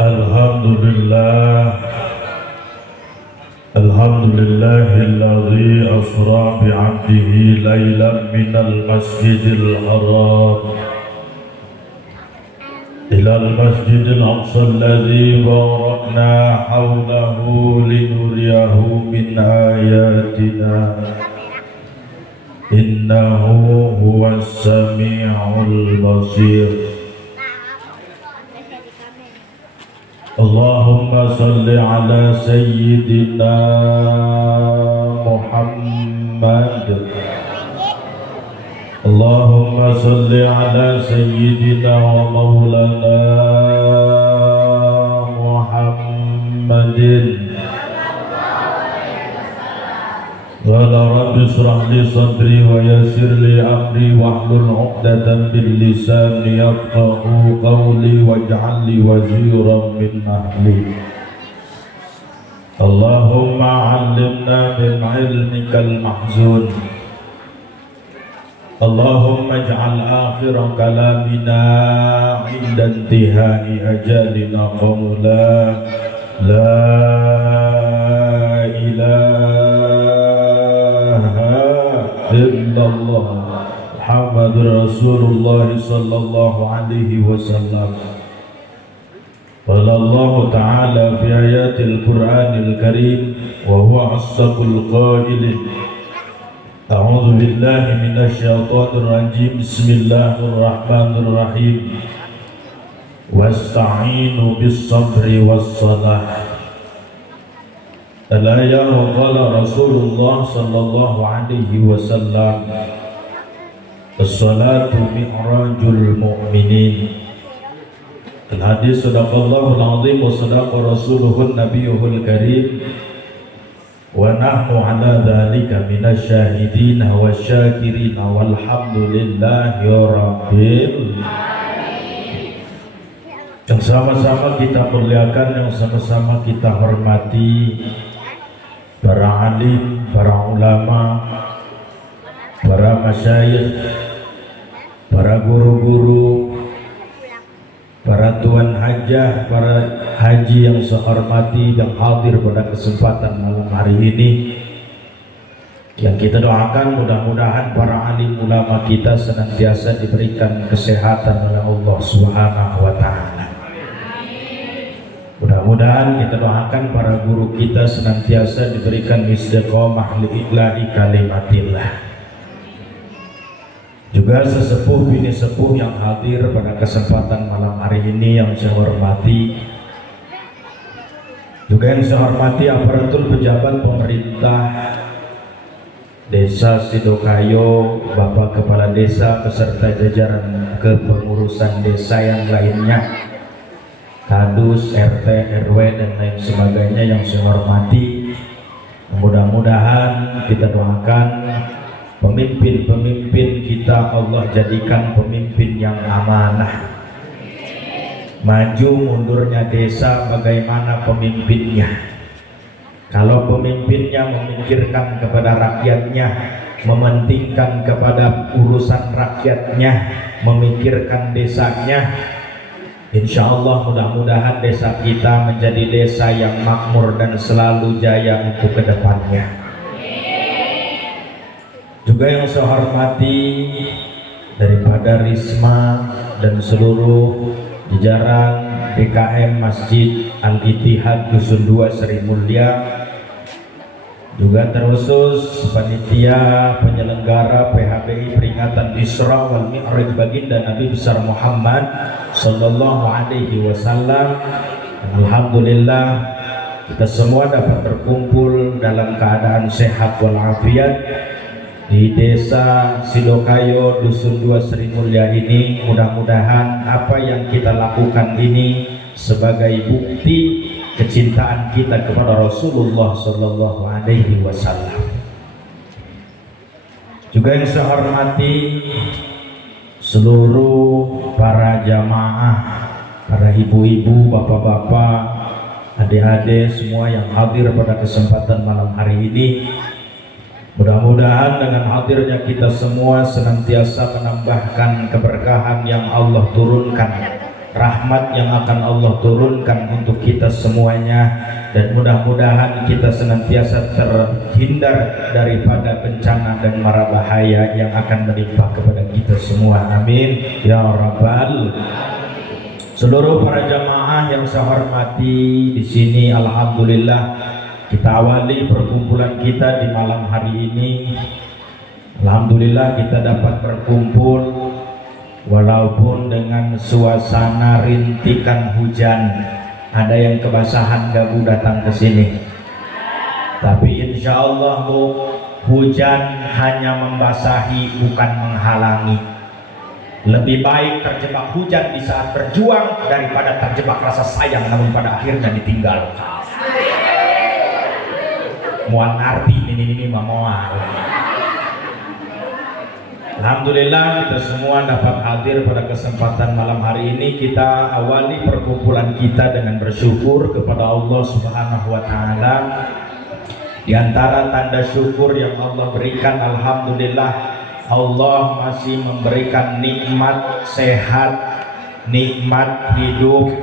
Alhamdulillah, alhamdulillahilladzi asra bi'abdihi laylan minal masjidil haram ilal masjidil aqsa alladzi barakna hawlahu linuriyahu min ayatina innahu huwas sami'ul basir. Allahumma salli ala sayyidina Muhammad. Allahumma salli ala sayyidina wa maulana Muhammadin. Qala rabbi shrah li sadri wa yassir li amri wahlul 'uqdatam min lisani yafqahu qawli waj'al li waziran min ahli. Allahumma 'allimna min 'ilmikal mahzun. Allahumma ij'al akhir kalamina 'inda intihai ajalina qawla la ilaha illallah Muhammadur Rasulullah sallallahu alaihi wasallam. Qala Allah ta'ala fi ayatil Qur'anil Karim wa huwa asdaqul qailin. A'udzu billahi minasy syaithanir rajim. Bismillahirrahmanirrahim. Wasta'inu bis sabri was salah. Al-ayah qala Rasulullah sallallahu alaihi wasallam, as-salatu mi'rajul mu'minin. Al-hadis sadaqallahul azim wa sadaqa rasuluhun nabiyuhul karim wa nahnu ala dhalika minasyahidin wa syakirin walhamdulillahi rabbil alamin. Yang sama-sama kita muliakan, yang sama-sama kita hormati para alim, para ulama, para masyayikh, para guru-guru, para tuan hajah, para haji yang saya hormati yang hadir pada kesempatan malam hari ini. Yang kita doakan mudah-mudahan para alim ulama kita senantiasa diberikan kesehatan oleh Allah Subhanahu wa taala. Mudah-mudahan kita doakan para guru kita senantiasa diberikan istiqomah li'ilahi kalimatillah. Juga sesepuh bini sepuh yang hadir pada kesempatan malam hari ini yang saya hormati. Juga yang saya hormati aparatur pejabat pemerintah Desa Sidokayo, Bapak Kepala Desa beserta jajaran kepengurusan desa yang lainnya, Kadus, RT, RW dan lain sebagainya yang saya hormati. Mudah-mudahan kita doakan pemimpin-pemimpin kita Allah jadikan pemimpin yang amanah. Maju mundurnya desa bagaimana pemimpinnya. Kalau pemimpinnya memikirkan kepada rakyatnya, mementingkan kepada urusan rakyatnya, memikirkan desanya, insya Allah mudah-mudahan desa kita menjadi desa yang makmur dan selalu jaya untuk kedepannya. Juga yang saya hormati daripada Risma dan seluruh jajaran DKM Masjid Al-Ittihad Dusun 2 Sri Mulia, juga terkhusus panitia penyelenggara PHBI peringatan Isra wal Mi'raj baginda Nabi besar Muhammad sallallahu alaihi wasallam. Alhamdulillah kita semua dapat berkumpul dalam keadaan sehat walafiat di Desa Sidokayo Dusun 2 Sri Mulia ini. Mudah-mudahan apa yang kita lakukan ini sebagai bukti kecintaan kita kepada Rasulullah sallallahu alaihi wasallam. Juga yang saya hormati seluruh para jamaah, para ibu-ibu, bapak-bapak, adik-adik semua yang hadir pada kesempatan malam hari ini. Mudah-mudahan dengan hadirnya kita semua senantiasa menambahkan keberkahan yang Allah turunkan rahmat yang akan Allah turunkan untuk kita semuanya, dan mudah-mudahan kita senantiasa terhindar daripada bencana dan mara bahaya yang akan menimpa kepada kita semua. Amin ya rabbal. Seluruh para jamaah yang saya hormati di sini, alhamdulillah kita awali perkumpulan kita di malam hari ini. Alhamdulillah kita dapat berkumpul walaupun dengan suasana rintikan hujan. Ada yang kebasahan gabung datang ke sini. Tapi insya Allah hujan hanya membasahi bukan menghalangi. Lebih baik terjebak hujan di saat berjuang daripada terjebak rasa sayang namun pada akhirnya ditinggal. Mual arti ini mamoal. Alhamdulillah kita semua dapat hadir pada kesempatan malam hari ini. Kita awali perkumpulan kita dengan bersyukur kepada Allah Subhanahu wa taala. Di antara tanda syukur yang Allah berikan, alhamdulillah Allah masih memberikan nikmat sehat, nikmat hidup,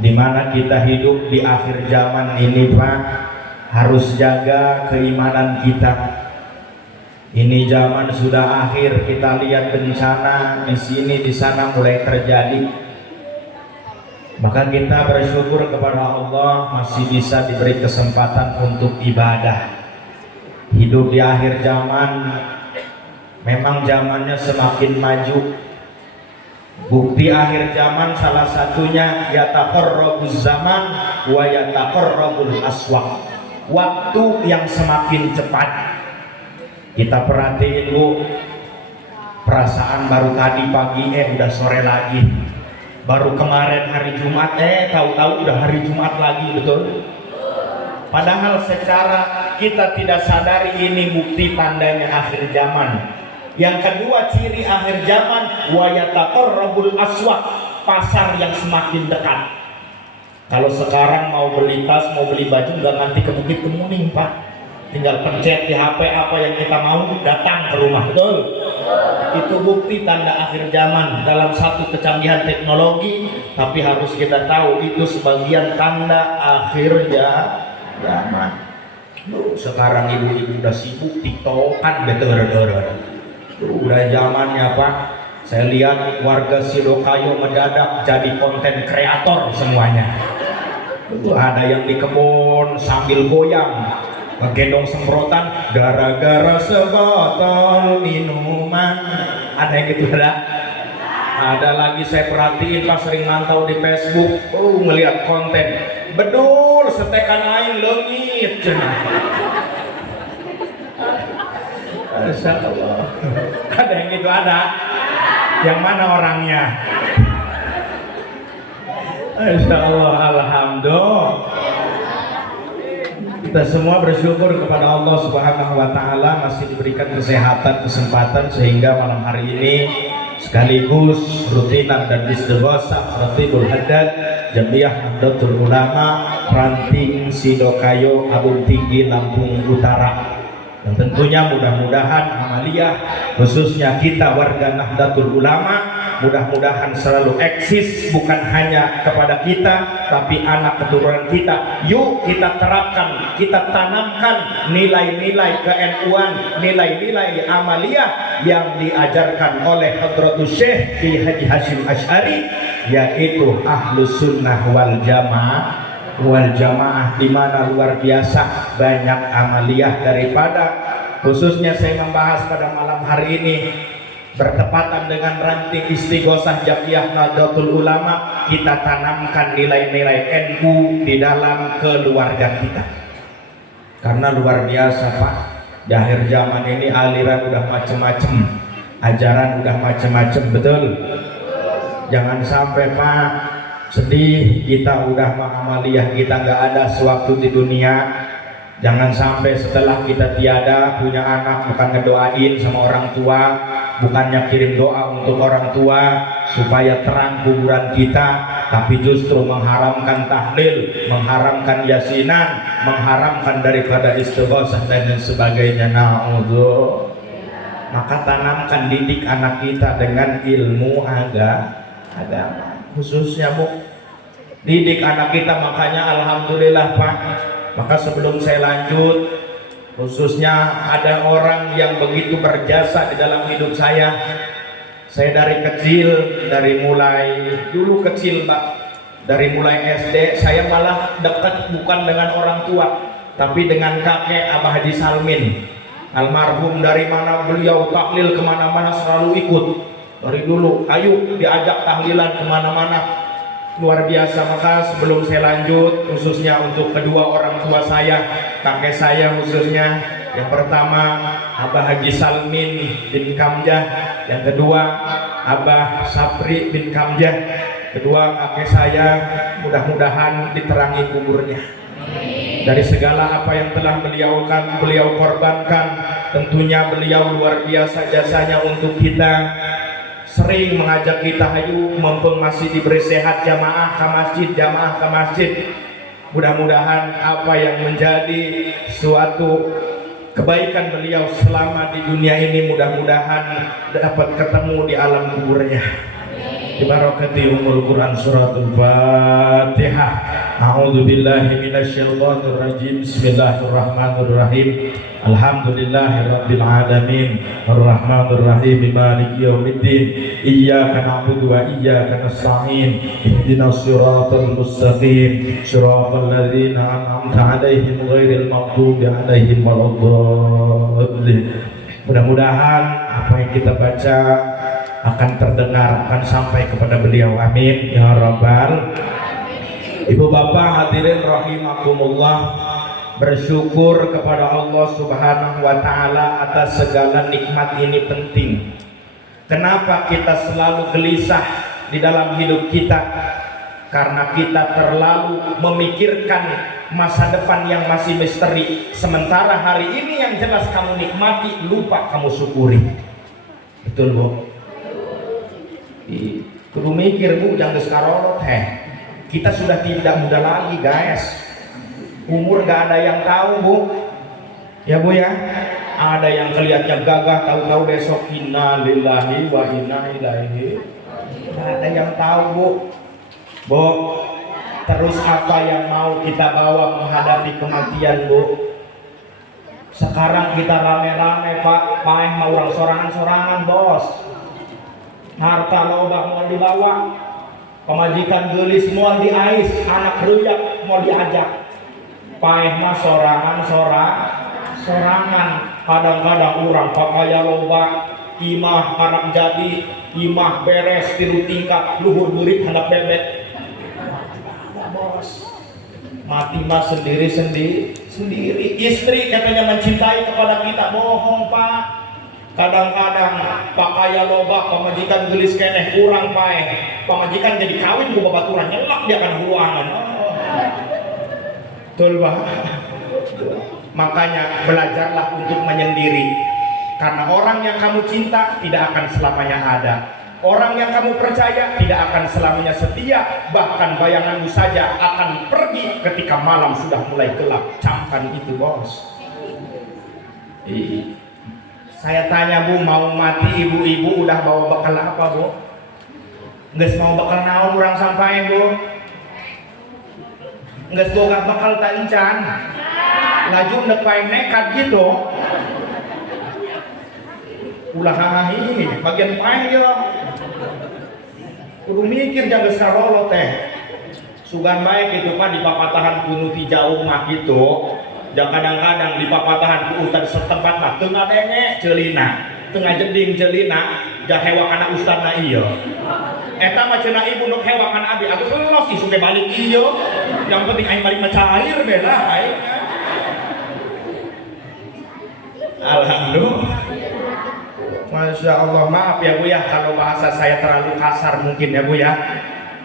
di mana kita hidup di akhir zaman ini, Pak. Harus jaga keimanan kita. Ini zaman sudah akhir, kita lihat bencana di sini di sana mulai terjadi. Maka kita bersyukur kepada Allah masih bisa diberi kesempatan untuk ibadah. Hidup di akhir zaman, memang zamannya semakin maju. Bukti akhir zaman salah satunya yataqarrabuz zaman wa yataqarrabul aswaq. Waktu yang semakin cepat. Kita perhatiin Bu, perasaan baru tadi pagi udah sore lagi, baru kemarin hari Jumat tahu-tahu udah hari Jumat lagi, betul? Padahal secara kita tidak sadari ini bukti tandanya akhir zaman. Yang kedua ciri akhir zaman, wa yataqarrabul aswaq, pasar yang semakin dekat. Kalau sekarang mau beli tas, mau beli baju nggak nanti ke Bukit Kemuning, Pak. Tinggal pencet di HP apa yang kita mau, datang ke rumah, betul? Itu bukti tanda akhir zaman. Dalam satu kecanggihan teknologi, tapi harus kita tahu itu sebagian tanda akhir zaman. Sekarang ibu-ibu udah sibuk tiktokan, betul? Udah zamannya, Pak. Saya lihat warga Sidokayo mendadak jadi konten kreator semuanya. Ada yang di kebun sambil goyang, ngegendong semprotan gara-gara sebotol minuman. Ada yang gitu ada lagi saya perhatiin pas sering mantau di Facebook, ngelihat konten bedul setekan aing leungit cenah. Masya Allah. Ada yang gitu ada. Yang mana orangnya? Masya Allah, alhamdulillah. Kita semua bersyukur kepada Allah Subhanahu wa taala masih diberikan kesehatan, kesempatan sehingga malam hari ini sekaligus rutinan dan istighosah Ratibul Haddad Jamiah Nahdlatul Ulama Ranting Sidokayo Abung Tinggi Lampung Utara. Dan tentunya mudah-mudahan amaliyah khususnya kita warga Nahdlatul Ulama mudah-mudahan selalu eksis bukan hanya kepada kita tapi anak keturunan kita. Yuk kita terapkan, kita tanamkan nilai-nilai ke-NU-an, nilai-nilai amaliyah yang diajarkan oleh Hadratus Syekh Ki Haji Hasyim Asy'ari, yaitu Ahlus Sunnah wal Jamaah, di mana luar biasa banyak amaliyah daripada khususnya saya membahas pada malam hari ini bertepatan dengan ranting istighosah Jamiah Nahdlatul Ulama. Kita tanamkan nilai-nilai NU di dalam keluarga kita, karena luar biasa Pak, di akhir zaman ini aliran udah macem-macem, ajaran udah macem-macem, betul? Jangan sampai Pak sedih kita udah mengamaliyah kita nggak ada sewaktu di dunia. Jangan sampai setelah kita tiada punya anak bukan ngedoain sama orang tua, bukannya kirim doa untuk orang tua supaya terang kuburan kita, tapi justru mengharamkan tahlil, mengharamkan yasinan, mengharamkan daripada istighosah dan sebagainya. Na'udzu. Maka tanamkan, didik anak kita dengan ilmu agama. khususnya Bu, didik anak kita. Makanya alhamdulillah Pak. Maka sebelum saya lanjut, khususnya ada orang yang begitu berjasa di dalam hidup saya. Saya dari kecil, dari mulai dulu kecil Pak, dari mulai SD saya malah dekat bukan dengan orang tua, tapi dengan kakek Abah Haji Salmin almarhum. Dari mana beliau tahlil kemana-mana selalu ikut dari dulu. Ayo diajak tahlilan kemana-mana, luar biasa. Maka sebelum saya lanjut, khususnya untuk kedua orang tua saya, kakek saya khususnya, yang pertama Abah Haji Salmin bin Kamjah, yang kedua Abah Sapri bin Kamjah, kedua kakek saya, mudah-mudahan diterangi kuburnya dari segala apa yang telah beliau korbankan. Tentunya beliau luar biasa jasanya untuk kita, sering mengajak kita, ayo mumpung masih diberi sehat, jamaah ke masjid, jamaah ke masjid. Mudah-mudahan apa yang menjadi suatu kebaikan beliau selama di dunia ini, mudah-mudahan dapat ketemu di alam kuburnya. Barakati umul Quran suratul Fatihah. A'udzu billahi minasyaitonir rajim. Bismillahirrahmanirrahim. Alhamdulillahirabbil alamin. Arrahmanir rahim. Maliki yaumiddin. Iyyaka na'budu wa iyyaka nasta'in. Ihdinas siratal mustaqim. Shiratal ladzina an'amta 'alaihim ghairil maghdubi 'alaihim waladdallin. Mudah-mudahan apa yang kita baca akan terdengar, akan sampai kepada beliau. Amin ya rabbal. Ibu bapak hadirin rahimakumullah, bersyukur kepada Allah subhanahu wa ta'ala atas segala nikmat ini penting. Kenapa kita selalu gelisah di dalam hidup kita? Karena kita terlalu memikirkan masa depan yang masih misteri, sementara hari ini yang jelas kamu nikmati, lupa kamu syukuri. Betul Bu? Kudu mikir Bu, jangan sekarang kita sudah tidak muda lagi guys. Umur gak ada yang tahu Bu, ya Bu ya. Ada yang kelihatannya gagah, tahu-tahu besok inna lillahi wa inna ilaihi. Gak ada yang tahu Bu. Bu, terus apa yang mau kita bawa menghadapi kematian Bu? Sekarang kita rame-rame Pak, paeh mau orang sorangan-sorangan bos. Harta loba mau dibawa, pemajikan gelis mau diais, anak ruyak mau diajak. Paeh mah sorangan. Kadang-kadang orang pakaya loba, imah anak jadi, imah beres tiru tingkat, luhur murid hendak bebek. Bos, mati mah sendiri. Istri katanya mencintai kepada kita, bohong Pak. Kadang-kadang pakaya loba, pemajikan gelis keneh kurang paeh, pemajikan jadi kawin ku babaturan nyelak dia kan ruangan. Betul Pak. Makanya belajarlah untuk menyendiri, karena orang yang kamu cinta tidak akan selamanya ada. Orang yang kamu percaya tidak akan selamanya setia, bahkan bayanganmu saja akan pergi ketika malam sudah mulai gelap. Camkan itu bos. Saya tanya Bu, mau mati ibu-ibu udah bawa bekal apa Bu? Nggak mau bekal naon kurang sampai Bu? Nggak boga bekal tak incan. Laju udah paling nekat gitu. Ulah hahi, bagian paling ya. Kudu mikir jangan sarolo teh. Sugan baik itu Pak di papatahan kunuti jauh mah gitu. Jangan kadang-kadang di papatahan ku ustad setempat mah tengah denge celina, tengah jeding celina, jah hewa kana ustadna ieu. Eta mah cenah ibu nuk hewa kana abi, atuh los isu ge balik ieu. Yang penting aing balik mencair beda aing. Alhamdulillah. Masya Allah, maaf ya Bu ya kalau bahasa saya terlalu kasar mungkin ya Bu ya.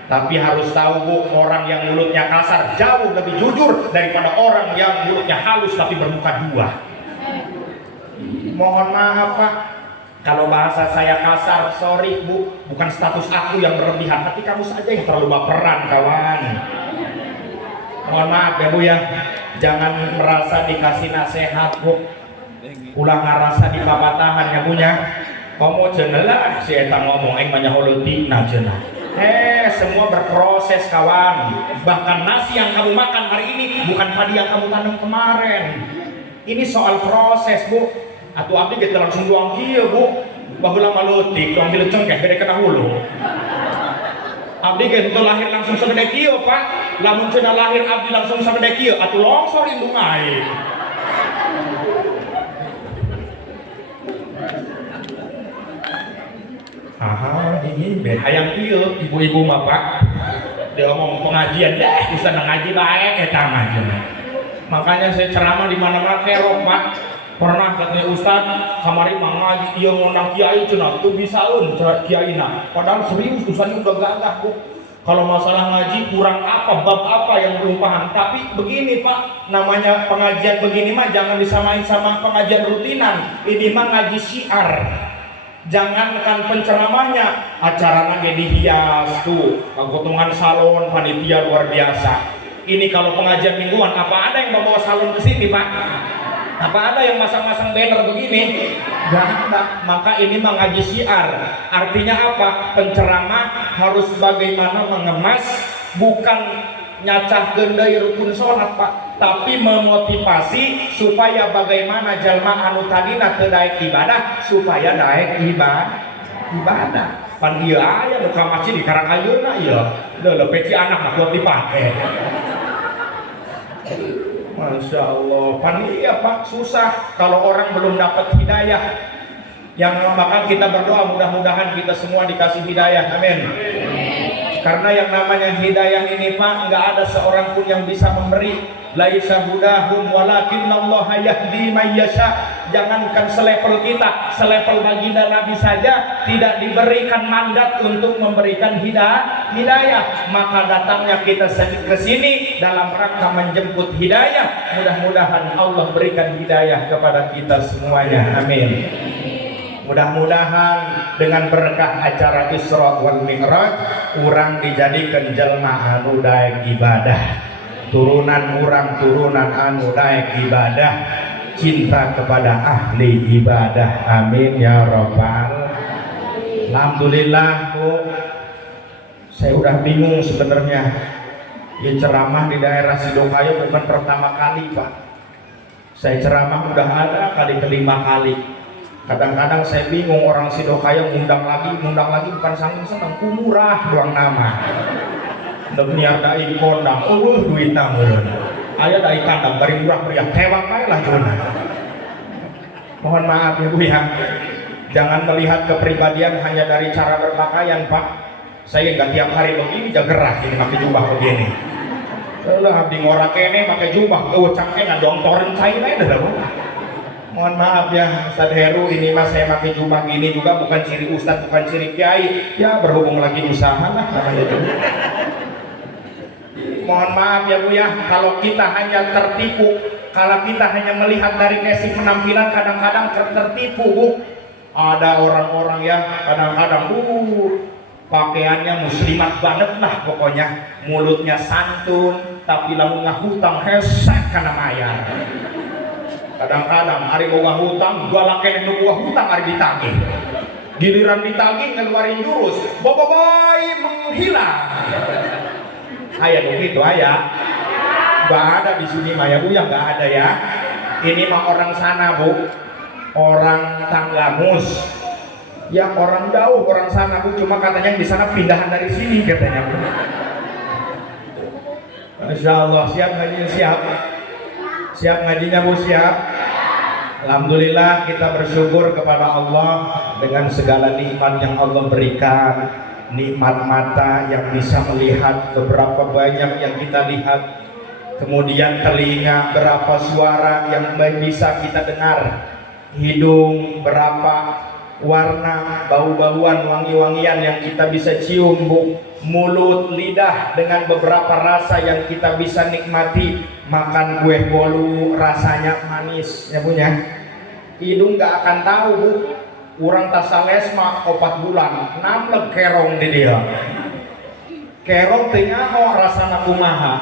Tapi harus tahu Bu, orang yang mulutnya kasar jauh lebih jujur daripada orang yang mulutnya halus tapi bermuka dua. Mohon maaf Pak, kalau bahasa saya kasar, sorry Bu, bukan status aku yang berlebihan, tapi kamu saja yang terlalu baperan kawan. Mohon maaf ya Bu ya, jangan merasa dikasih nasihat Bu. Ulah ngarasa di papatahan ya Bu nya. Kamu cenah lah si eta ngomong aing banyak holotina cenah. semua berproses kawan. Bahkan nasi yang kamu makan hari ini bukan padi yang kamu tanam kemarin. Ini soal proses bu. Atau abdi kita langsung doang kia bu. Bahulah malutik, doang bila cengkeh gede kena hulu. Abdi kita lahir langsung segede kia pak. Lamun cina lahir abdi langsung segede kia. Atau longsor indung air. Aha, ini beda yang kia, ibu-ibu mah pak. Dia ngomong pengajian deh, bisa ngaji baik, ngaji. Makanya saya ceramah di mana-mana kerok pak. Pernah katanya Ustad, kamari mah ngaji dia ngundang kiai cenah tuh bisaeun kiai na. Padahal serius urusannya udah gagah bu. Kalau masalah ngaji kurang apa, bab apa yang belum paham. Tapi begini pak, namanya pengajian begini mah jangan disamain sama pengajian rutinan. Ini mah ngaji syiar. Jangankan penceramahnya, acaranya kayak dihias tuh, kegotongan salon, panitia luar biasa. Ini kalau pengajian mingguan, apa ada yang bawa salon ke sini pak? Apa ada yang masang-masang banner begini? Gak ada. Maka ini mengaji syiar. Artinya apa? Penceramah harus bagaimana mengemas, bukan nyacah gendai rukun sholat pak, tapi memotivasi supaya bagaimana jalma anu tadina teu daek ibadah supaya daek ibadah. Pan ieu aya nu ka masjid di Karang Ayeuna ieu. Deuleuh peci anak mah kuat dipake. Masya Allah, pan iya pak susah kalau orang belum dapat hidayah. Yang maka kita berdoa mudah-mudahan kita semua dikasih hidayah, amin. Karena yang namanya hidayah ini pak nggak ada seorang pun yang bisa memberi. Laisa hudahum walakinnallaha yahdi may yasha. Jangankan selevel kita, selevel baginda Nabi saja tidak diberikan mandat untuk memberikan hidayah. Maka datangnya kita ke sini dalam rangka menjemput hidayah. Mudah-mudahan Allah berikan hidayah kepada kita semuanya, amin. Mudah-mudahan dengan berkah acara Isra wal Mi'raj urang dijadikan jelma anu daek ibadah, turunan anu daek ibadah, cinta kepada ahli ibadah, amin ya rabbal. Alhamdulillah bu, saya udah bingung sebenarnya. Ya ceramah di daerah Sidokayo bukan pertama kali pak. Saya ceramah udah ada kali kelima kali. Kadang-kadang saya bingung orang Sidokayo ngundang lagi bukan sanggup senang, kumurah doang nama. Niat dai kondang, duit namun. Aya dai kandang bari murah meriah, tewang aja lah jona. Mohon maaf ya bu ya. Jangan melihat kepribadian hanya dari cara berpakaian pak. Saya nggak tiap hari begini jagerah ini pakai jubah begini. Lah abdi ngorak kene pakai jubah, cangkeng dong toren cair aja dah bu. Mohon maaf ya Ustaz Heru, ini mas saya pakai jubah gini juga bukan ciri Ustaz, bukan ciri kiai. Ya berhubung lagi usaha lah namanya itu. Mohon maaf ya bu ya, kalau kita hanya tertipu, kalau kita hanya melihat dari sisi penampilan kadang-kadang tertipu bu. Ada orang-orang yang kadang-kadang pakaiannya muslimat banget lah pokoknya, mulutnya santun tapi lamun ngahutang hesek kana mayar. Kadang-kadang hari boga hutang galak keneh nu boga hutang hari ditagih. Giliran ditagih ngeluarin jurus, boboiboy menghilang. Aya begitu aya. Enggak ada di sini mah ya Bu, ya enggak ada ya. Ini mah orang sana Bu. Orang Tanggamus. Ya orang jauh orang sana Bu, cuma katanya yang di sana pindahan dari sini katanya Bu. Masya Allah, siap ngajinya siap. Siap ngajinya Bu, siap. Alhamdulillah kita bersyukur kepada Allah dengan segala nikmat yang Allah berikan. Nikmat mata yang bisa melihat beberapa banyak yang kita lihat, kemudian telinga berapa suara yang bisa kita dengar, hidung berapa warna bau-bauan wangi-wangian yang kita bisa cium, mulut lidah dengan beberapa rasa yang kita bisa nikmati, makan kue bolu rasanya manis ya punya, hidung gak akan tahu Bu. Urang tasales mah 4 bulan 6 leg kerong di dia. Kerong teu nyaho rasana kumaha.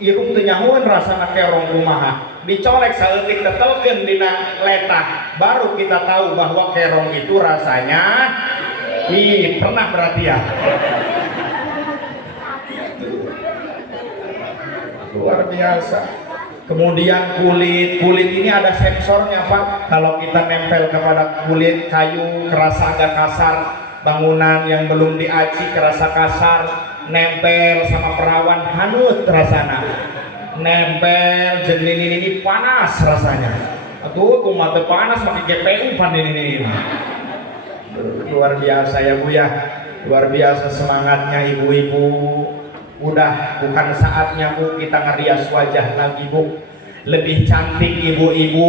Irung teu nyahoeun rasana kerong kumaha. Dicolek saeutik tetelkeun dina letah, baru kita tahu bahwa kerong itu rasanya pernah berarti ya. luar biasa. Kemudian kulit ini ada sensornya Pak. Kalau kita nempel kepada kulit kayu kerasa agak kasar, bangunan yang belum diaci kerasa kasar, nempel sama perawan hanut rasanya, nempel jenin ini panas rasanya. Aduh, kumat panas pakai GPU pan ini. Luar biasa ya Bu ya, luar biasa semangatnya ibu-ibu. Udah bukan saatnya Bu kita ngerias wajah lagi Bu. Lebih cantik ibu-ibu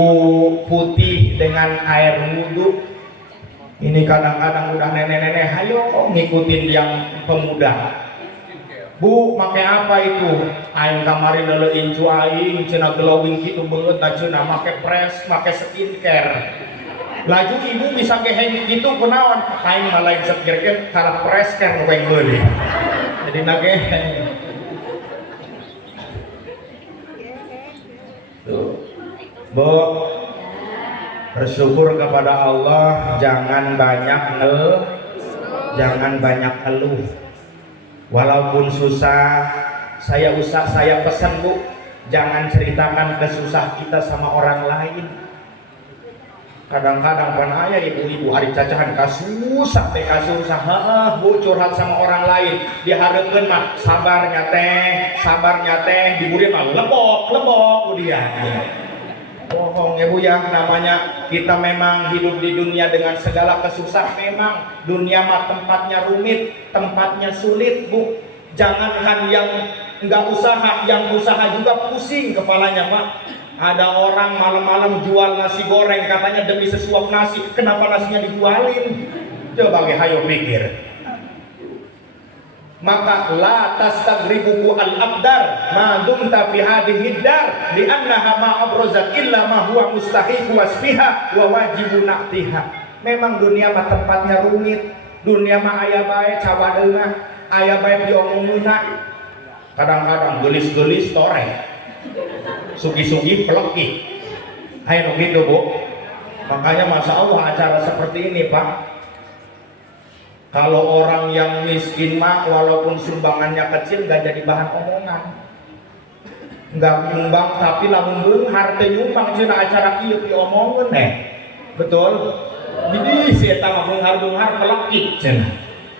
putih dengan air wudhu. Ini kadang-kadang udah nenek-nenek hayo ngikutin yang pemuda. Bu, pakai apa itu? Aing kamari lele incu aing cenah glowing gitu beut cenah make press, make skincare. Laju ibu bisa geheng gitu kunaon? Aing malah skincare karena press care weng meuli. Jadi nageheng. Tuh. Bu, bersyukur kepada Allah, jangan banyak ngeluh. Walaupun susah, saya pesan Bu, jangan ceritakan kesusah kita sama orang lain. Kadang-kadang kan ayah ibu-ibu hari cacahan kasusah Bu curhat sama orang lain, diharapkan mah sabarnya teh diburi mah lebok dia. Bohong ya Bu ya, namanya kita memang hidup di dunia dengan segala kesusahan. Memang dunia mah tempatnya rumit, tempatnya sulit Bu. Jangankan yang enggak usaha, yang usaha juga pusing kepalanya Pak. Ada orang malam-malam jual nasi goreng, katanya demi sesuap nasi, kenapa nasinya dijualin? Coba hayo pikir. Maka la tastagribuku al-abdar ma dumta fi hadhihi dar li annaha ma abrazat illa ma huwa mustahiq wasfiha wa wajibu naqtiha. Memang dunia mah tempatnya rumit, dunia mah aya bae cawadeuna, aya bae diomonguna. Kadang-kadang gelis-gelis tore. Sugi-sugi pelekih. Ayo begitu Bu. Makanya Masya Allah acara seperti ini Pak. Kalau orang yang miskin mah walaupun sumbangannya kecil gak jadi bahan omongan. Gak nyumbang tapi lamun beunghar teh nyumbang cenah acara ieu diomongkeun Betul? Jadi si eta mah beunghar pelekih cenah.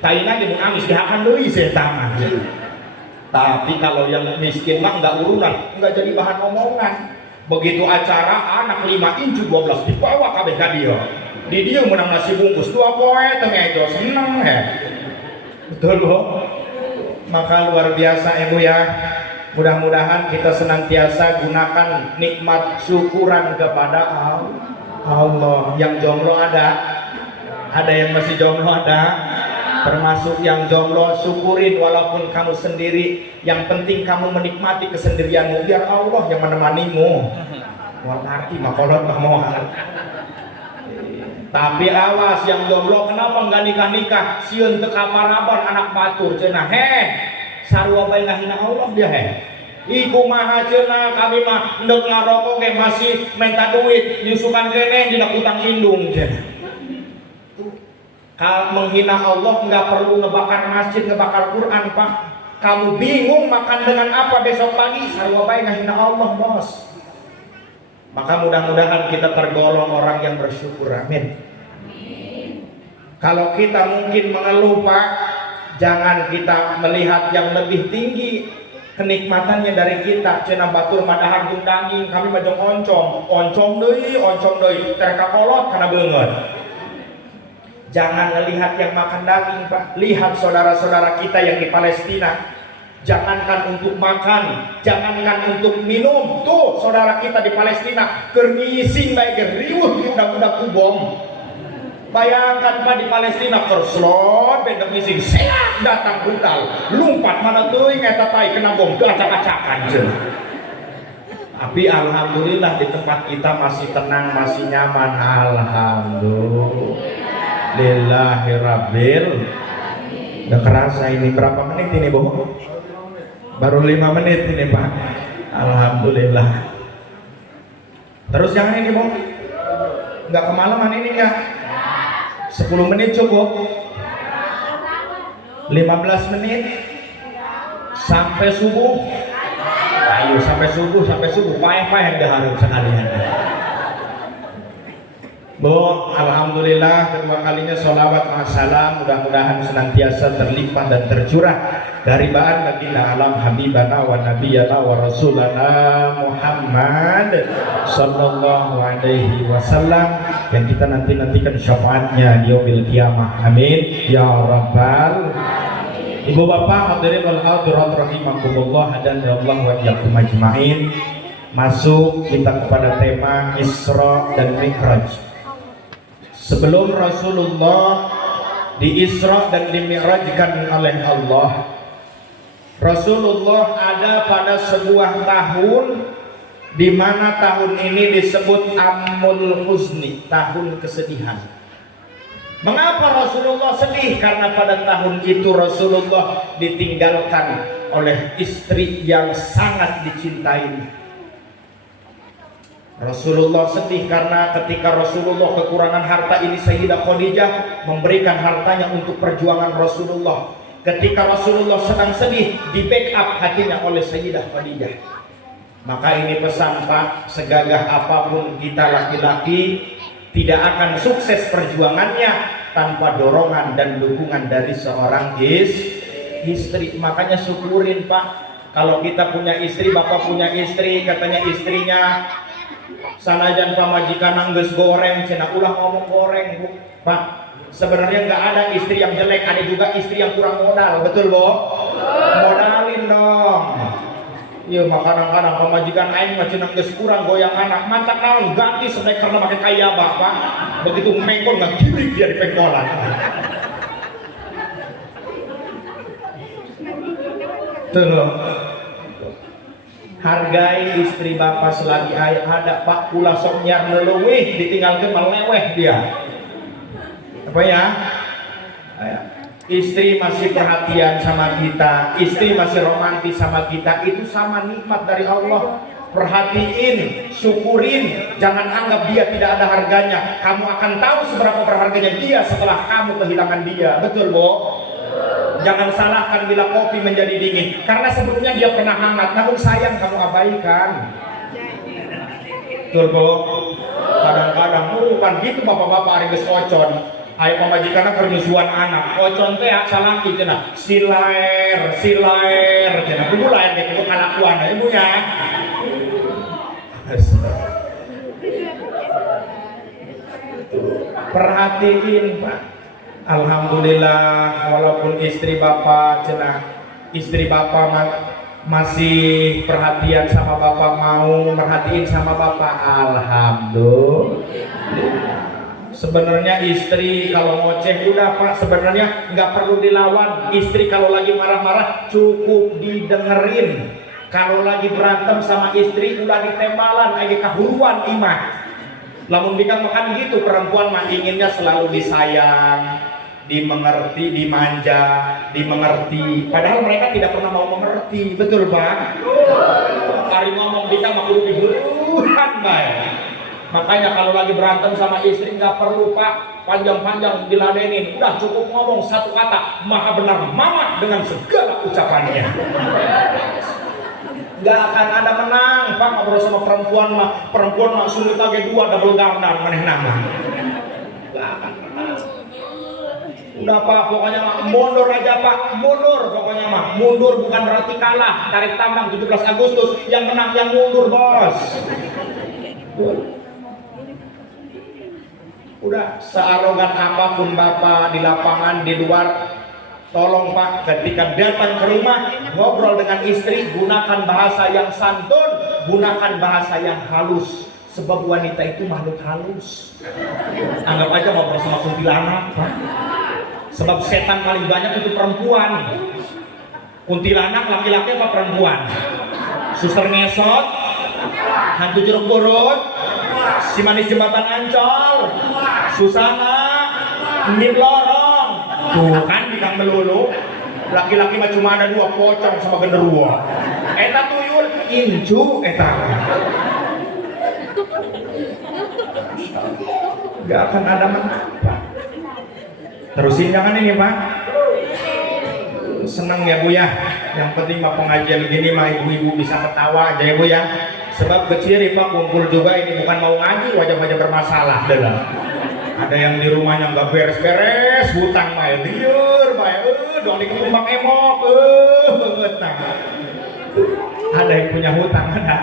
Taina ge mun amis dihakan deui si eta mah. Tapi kalau yang miskin mah nggak urunan, nggak jadi bahan omongan. Begitu acara anak 5 incu 12 dibawa kabeh ka dieu. Di dieu menang nasi bungkus 2 poe tengah itu seneng Betul Bu? Maka luar biasa Ibu ya. Mudah-mudahan kita senantiasa gunakan nikmat syukuran kepada Allah. Yang jomblo ada yang masih jomblo ada. Termasuk yang jomblo, syukurin walaupun kamu sendiri. Yang penting kamu menikmati kesendirianmu, biar Allah yang menemanimu. Wah ngerti makolot mau. Tapi awas yang jomblo, kenapa nggak nikah? Sieun teu kaparaban anak batur cenah. Sarua bae ngahina Allah dia Iku maha cenah kami mah endeuh ngarokok ge masih minta duit, nyusukan kene dina utang indung cenah. Kalau menghina Allah nggak perlu ngebakar masjid, ngebakar Quran Pak. Kamu bingung makan dengan apa besok pagi, sarua bae ngahina Allah Bos. Maka mudah-mudahan kita tergolong orang yang bersyukur. Amin. Kalau kita mungkin mengeluh Pak, jangan kita melihat yang lebih tinggi kenikmatannya dari kita. Cenah batur madahar daging, kami majong oncom deui terka kolot kana beungeut. Jangan melihat yang makan daging Pak, lihat saudara-saudara kita yang di Palestina. Jangankan untuk makan, jangankan untuk minum. Tuh saudara kita di Palestina kernising bae riweuh di budak-budak kubom. Bayangkan Pak di Palestina kerslot beda ngising seak datang brutal. Lumpat mana teuing eta tai kena bom acak-acakan cenah. Tapi alhamdulillah di tempat kita masih tenang, masih nyaman. Alhamdulillah. Lillahirabbil. Udah kerasa ini berapa menit ini Bu? Baru 5 menit ini Pak. Alhamdulillah. Terus jangan ini Bu, nggak kemalaman ini ya. 10 menit cukup. 15 menit sampai subuh. Ayo sampai subuh payah-payah dah harus sekalian. Bu, alhamdulillah kedua kalinya sholawat wassalam mudah-mudahan senantiasa terlimpah dan tercurah garibaan baginda alam habibana wa nabiyana wa rasulana Muhammad sallallahu alaihi wasallam yang kita nantikan syafaatnya di yaumil qiyamah. Amin ya rabbal. Ibu bapak hadirin wal hadirat rahimakumullah dan ya Allah wa iyyakum ajmain. Masuk kita kepada tema Isra dan Mi'raj. Sebelum Rasulullah di Isra dan dimi'rajkan oleh Allah, Rasulullah ada pada sebuah tahun di mana tahun ini disebut Amul Huzni, tahun kesedihan. Mengapa Rasulullah sedih? Karena pada tahun itu Rasulullah ditinggalkan oleh istri yang sangat dicintai. Rasulullah sedih karena ketika Rasulullah kekurangan harta, ini Sayyidah Khadijah memberikan hartanya untuk perjuangan Rasulullah. Ketika Rasulullah sedang sedih, di backup hatinya oleh Sayyidah Khadijah. Maka ini pesan Pak, segagah apapun kita laki-laki tidak akan sukses perjuangannya tanpa dorongan dan dukungan dari seorang istri. Makanya syukurin Pak, kalau kita punya istri, bapak punya istri, katanya istrinya sanajan pamajikan nangges goreng, cina ulah ngomong goreng Bu. Pak, sebenarnya nggak ada istri yang jelek, ada juga istri yang kurang modal, betul Bu? Modalin dong. Iya, kadang-kadang pemajikan aing mah cenah geus kurang goyang anak, mantak naon ganti sampai karena pakai kaya Bapak. Begitu mengkol nggak kirik dia di pengkolan. Tuh. Hargai istri bapak selagi ada Pak, kula sok nyar nelewih ditinggalkan meleweh dia. Apa ya? Istri masih perhatian sama kita, istri masih romantis sama kita, itu sama nikmat dari Allah. Perhatiin, syukurin, jangan anggap dia tidak ada harganya. Kamu akan tahu seberapa berharganya dia setelah kamu kehilangan dia. Betul Bu? Jangan salahkan bila kopi menjadi dingin, karena sebelumnya dia pernah hangat, namun sayang kamu abaikan. Betul Bu? Kadang-kadang bukan gitu bapak-bapak hari geus ocon. Ayo pamajikanna permusuhan anak. Ocon teh salaki cenah. Silaer cenah. Kudu lain kayak kudu kalakuan ibunya. Perhatiin Pak. Alhamdulillah, walaupun istri bapak cenah, istri bapak masih perhatian sama bapak, mau merhatiin sama bapak, alhamdulillah. Sebenarnya istri kalau ngoceh udah Pak, sebenarnya nggak perlu dilawan. Istri kalau lagi marah-marah cukup didengerin. Kalau lagi berantem sama istri udah ditembalan, lagi kahuruan imah. Lamun bika makan gitu, perempuan mah inginnya selalu disayang, dimengerti, dimanja, dimengerti. Padahal mereka tidak pernah mau mengerti, betul Pak? Hari ngomong kita mah kudu dihuruhan baik. Makanya kalau lagi berantem sama istri nggak perlu Pak panjang-panjang diladenin, udah cukup ngomong satu kata, maha benar mama dengan segala ucapannya. Nggak akan ada menang Pak ngobrol sama perempuan mah sulit lagi dua double gardan maneh nama. Nggak akan menang. Udah Pak, pokoknya mah mundur aja Pak, mundur pokoknya mah. Mundur bukan berarti kalah. Tarik tambang 17 Agustus, yang menang yang mundur bos. Udah searogan apapun Bapak di lapangan, di luar, tolong Pak ketika datang ke rumah ngobrol dengan istri, gunakan bahasa yang santun, gunakan bahasa yang halus. Sebab wanita itu makhluk halus. Anggap aja ngobrol sama kuntilanak Pak. Sebab setan paling banyak itu perempuan. Kuntilanak laki-laki apa perempuan? Suster ngesot, hantu jeruk purut, si manis jembatan Ancol, Susana, Min Lorong. Tuh kan bikang melulu. Laki-laki mah cuma ada dua, pocong sama genderuwo. Eta tuyul incu eta. Gak akan ada menang Pak. Terusin jangan ini Pak. Senang ya Bu ya. Yang penting mah pengajian gini mah ibu-ibu bisa ketawa aja ya Bu ya. Sebab kecil Pak kumpul juga ini bukan mau ngaji, wajah-wajah bermasalah adalah. Ada yang di rumahnya nggak beres-beres, hutang mah liur, mah dong dikembang emok, hutang. Ada yang punya hutang ada.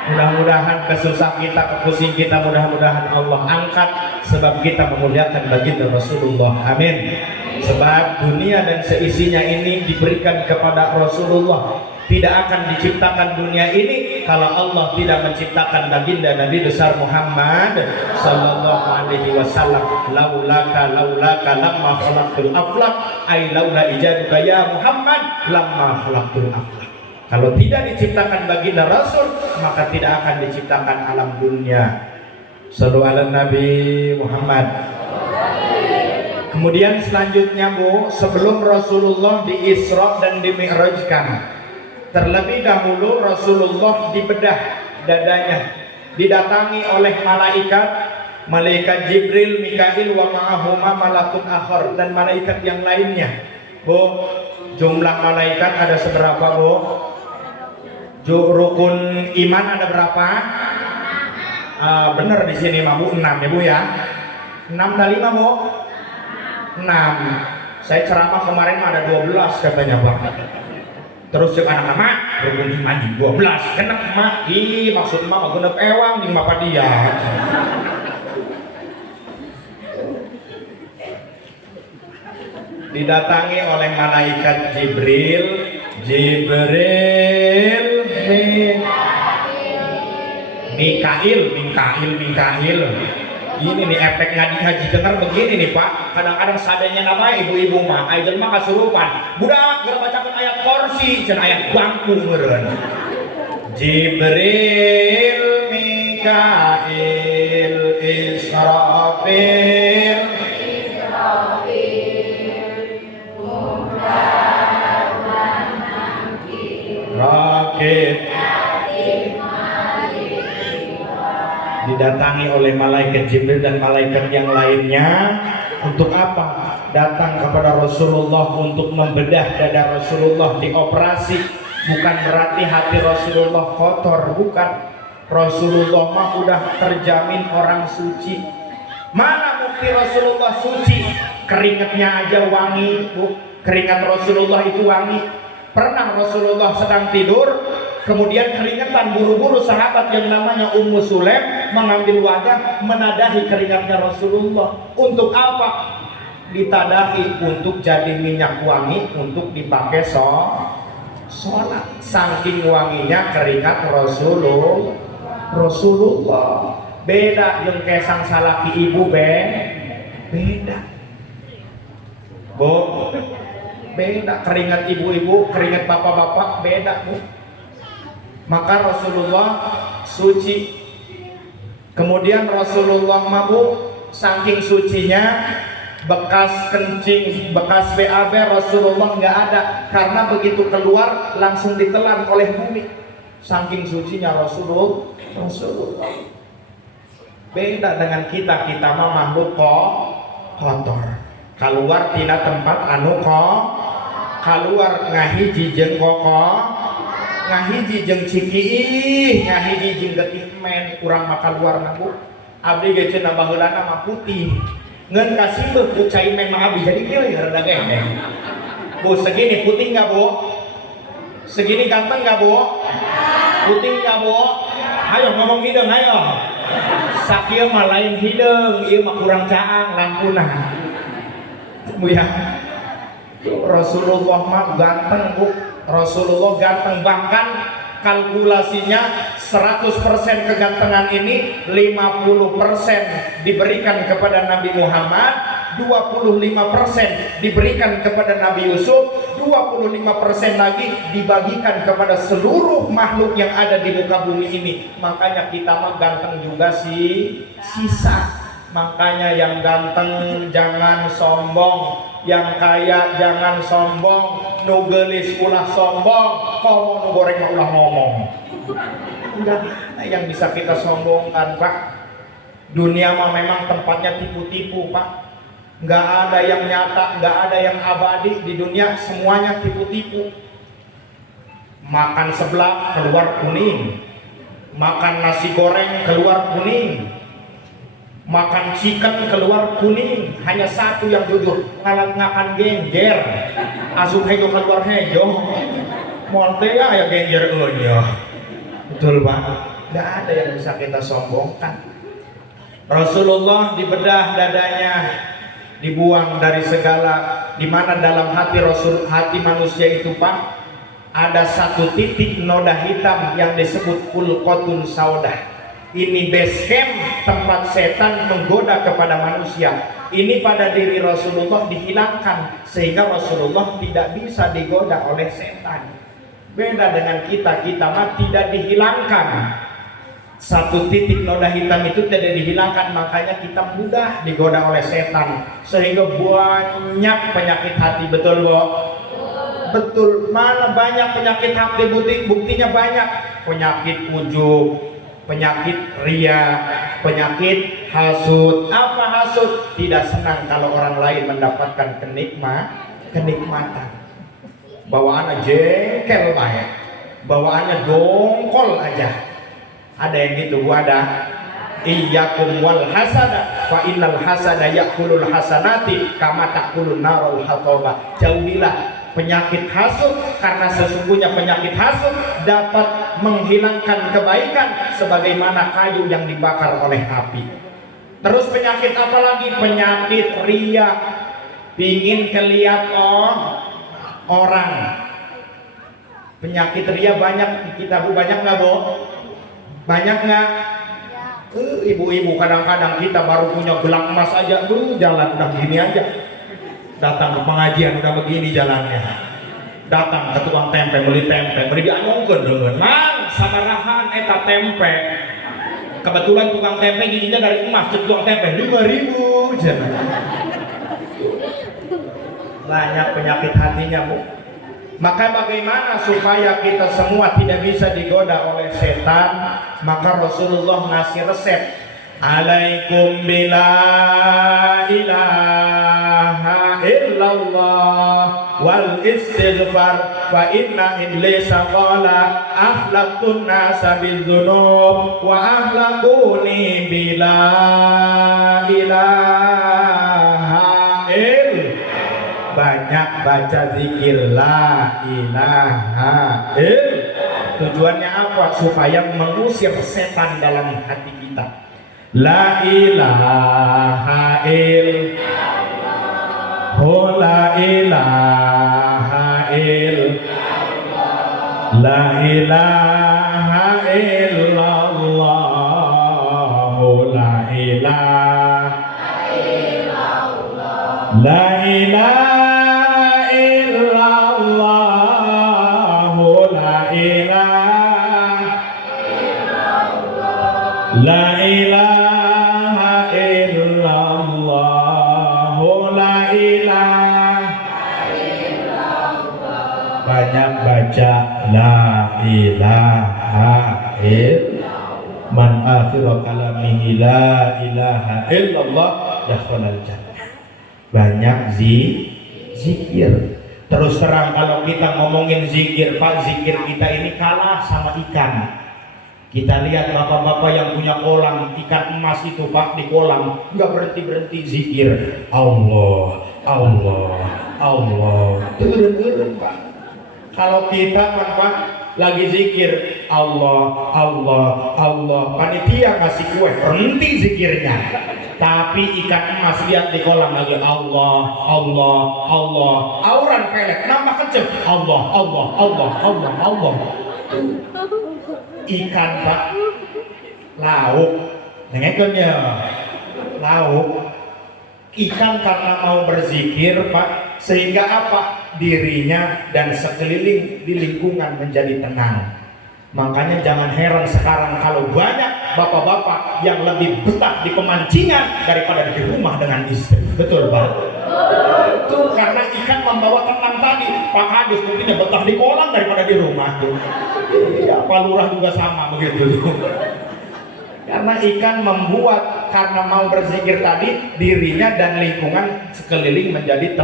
Mudah-mudahan kesusah kita, kepusing kita, mudah-mudahan Allah angkat sebab kita memuliakan baginda Rasulullah. Amin. Sebab dunia dan seisinya ini diberikan kepada Rasulullah. Tidak akan diciptakan dunia ini kalau Allah tidak menciptakan baginda Nabi besar Muhammad sallallahu alaihi wasallam. Laulaka lamma khalaqtul aflaq ay laula ijaduka ya Muhammad lamma khalaqtul aflaq. Kalau tidak diciptakan baginda Rasul, maka tidak akan diciptakan alam dunia. Shallu ala Nabi Muhammad. Kemudian selanjutnya Bu, sebelum Rasulullah di Isra dan di Mi'rajkan, terlebih dahulu Rasulullah dibedah dadanya, didatangi oleh malaikat Jibril, Mikail, wa ma'ahuma malakun akhar, dan malaikat yang lainnya. Bu, jumlah malaikat ada seberapa Bu? Rukun iman ada berapa? Bener di sini mah Bu, 6 ya Bu ya. 6 dan 5 Bu? 6. Saya ceramah kemarin mah ada 12 katanya Pak. Terus cek anak-anak rukun iman di 12 kenep mah maksud mah genep ewang di bapak dia. Didatangi oleh malaikat Jibril, Mikail. Ini nih efek ngaji dengar begini nih Pak. Kadang-kadang sadanya nama ibu-ibu mah ayeuna mah kasurupan. Budak geura bacakeun ayat kursi cenah ayat bangku meureun. Jibril, Mikail, Israfil, Rakib. Didatangi oleh malaikat Jibril dan malaikat yang lainnya untuk apa? Datang kepada Rasulullah untuk membedah dada Rasulullah, dioperasi. Bukan berarti hati Rasulullah kotor, bukan. Rasulullah mah udah terjamin orang suci. Mana bukti Rasulullah suci? Keringatnya aja wangi Bu. Keringat Rasulullah itu wangi. Pernah Rasulullah sedang tidur, kemudian keringetan, buru-buru sahabat yang namanya Ummu Sulaim mengambil wadah menadahi keringatnya Rasulullah. Untuk apa? Ditadahi untuk jadi minyak wangi untuk dipakai sholat. Saking wanginya keringat Rasulullah. Beda yang kesang salaki ibu beda. Bu, beda keringat ibu-ibu, keringat bapak-bapak beda Bu. Maka Rasulullah suci. Kemudian Rasulullah mabuk saking sucinya, bekas kencing, bekas BAB Rasulullah nggak ada, karena begitu keluar langsung ditelan oleh bumi. Saking sucinya Rasulullah. Beda dengan kita mah makhluk kotor. Keluar tina tempat anu keluar ngahiji jeung ngahiji jeung ciki, ngahiji jeung getih men, kurang makan luar nabu. Abdi ge cenah baheulana mah putih. Ngeun kasih ku cai men mah abdi jadi kieu ya rada gede. Bu, segini putih enggak Bu? Segini ganteng enggak Bu? Putih enggak Bu? Ayo ngomong hideung ayo. Sakieu mah lain hideung, ieu mah kurang caang lampuna. Bu ya. Rasulullah mah ganteng Bu. Rasulullah ganteng, bahkan kalkulasinya 100% kegantengan ini 50% diberikan kepada Nabi Muhammad, 25% diberikan kepada Nabi Yusuf, 25% lagi dibagikan kepada seluruh makhluk yang ada di muka bumi ini. Makanya kita mah ganteng juga sisa. Makanya yang ganteng jangan sombong, yang kaya jangan sombong, nu geulis ulah sombong, komo nu goreng mah ulah ngomong. Enggak ada yang bisa kita sombongkan Pak. Dunia mah memang tempatnya tipu-tipu Pak. Enggak ada yang nyata, enggak ada yang abadi di dunia, semuanya tipu-tipu. makan seblak keluar kuning, makan nasi goreng keluar kuning, makan chicken keluar kuning. Hanya satu yang jujur, kalau ngakan genjer asup hejo keluar hejo monte ya genjer ya. Betul banget, tidak ada yang bisa kita sombongkan. Rasulullah dibedah dadanya, dibuang dari segala, dimana dalam hati manusia itu Pak, ada satu titik noda hitam yang disebut kulqotun saudah. Ini base camp tempat setan menggoda kepada manusia. Ini pada diri Rasulullah dihilangkan sehingga Rasulullah tidak bisa digoda oleh setan. Beda dengan kita mah tidak dihilangkan. Satu titik noda hitam itu tidak dihilangkan, makanya kita mudah digoda oleh setan sehingga banyak penyakit hati. Betul Bu? Betul. Mana banyak penyakit hati, buktinya banyak. Penyakit ujub, penyakit ria, penyakit hasud. Apa hasud? Tidak senang kalau orang lain mendapatkan kenikmatan. Bawaannya jengkel banyak, bawaannya dongkol aja. Ada yang gitu Bu, ada. Iyyakum wal hasada fa innal hasada yakulul hasanati kama takulun narul hataba. Jauhilah penyakit hasud, karena sesungguhnya penyakit hasud dapat menghilangkan kebaikan sebagaimana kayu yang dibakar oleh api. Terus penyakit apa lagi? Penyakit ria, pingin kelihat orang. Penyakit ria banyak kita Bu, banyak nggak Bu? Banyak nggak? Ibu-ibu kadang-kadang kita baru punya gelang emas aja, jalan udah gini aja. Datang ke pengajian udah begini jalannya. Datang ke tukang tempe beli dianyongkeun dengan mang sabarahan eta tempe. Kebetulan tukang tempe giginya dari emas, tukang tempe 5.000 cenah. Banyak penyakit hatinya Bu. Maka bagaimana supaya kita semua tidak bisa digoda oleh setan? Maka Rasulullah ngasih resep. Alaikum bila ilaha illallah wal istighfar fa inna iblisa qala ahlaqtun nasa bidzunub wa ahlaquni bila ilaha illallah. Banyak baca zikir la ilaha illallah. Tujuannya apa? Supaya mengusir setan dalam hati kita. La ilaha illallah, la ilaha illallah, la ilaha illallah, la ilaha illallah, la ilaha illallah, la ilaha illallah, la ilaha illallah, la ilaha illallah. Banyak baca la ilaha illallah. Man akhiru kalamihi la ilaha illallah dakhalal jannah. Banyak zikir. Terus terang kalau kita ngomongin zikir Pak, zikir kita ini kalah sama ikan. Kita lihat bapak-bapak yang punya kolam ikan emas itu Pak, di kolam nggak berhenti zikir Allah Allah Allah, turun Pak. Kalau kita Pak lagi zikir Allah Allah Allah, panitia ngasih kue berhenti zikirnya. Tapi ikan emas lihat di kolam lagi Allah Allah Allah, auran pelek nambah kecil Allah Allah Allah Allah Allah. Ikan Pak lauk nengekennya lauk ikan karena mau berzikir Pak, sehingga apa? Dirinya dan sekeliling di lingkungan menjadi tenang. Makanya jangan heran sekarang kalau banyak bapak-bapak yang lebih betah di pemancingan daripada di rumah dengan istri. Betul Pak? Itu karena ikan membawa tenang tadi. Pak Hadis mungkin betah di kolam daripada di rumah. Ya, Pak Lurah juga sama begitu. Karena ikan membuat karena mau berzikir tadi dirinya dan lingkungan sekeliling menjadi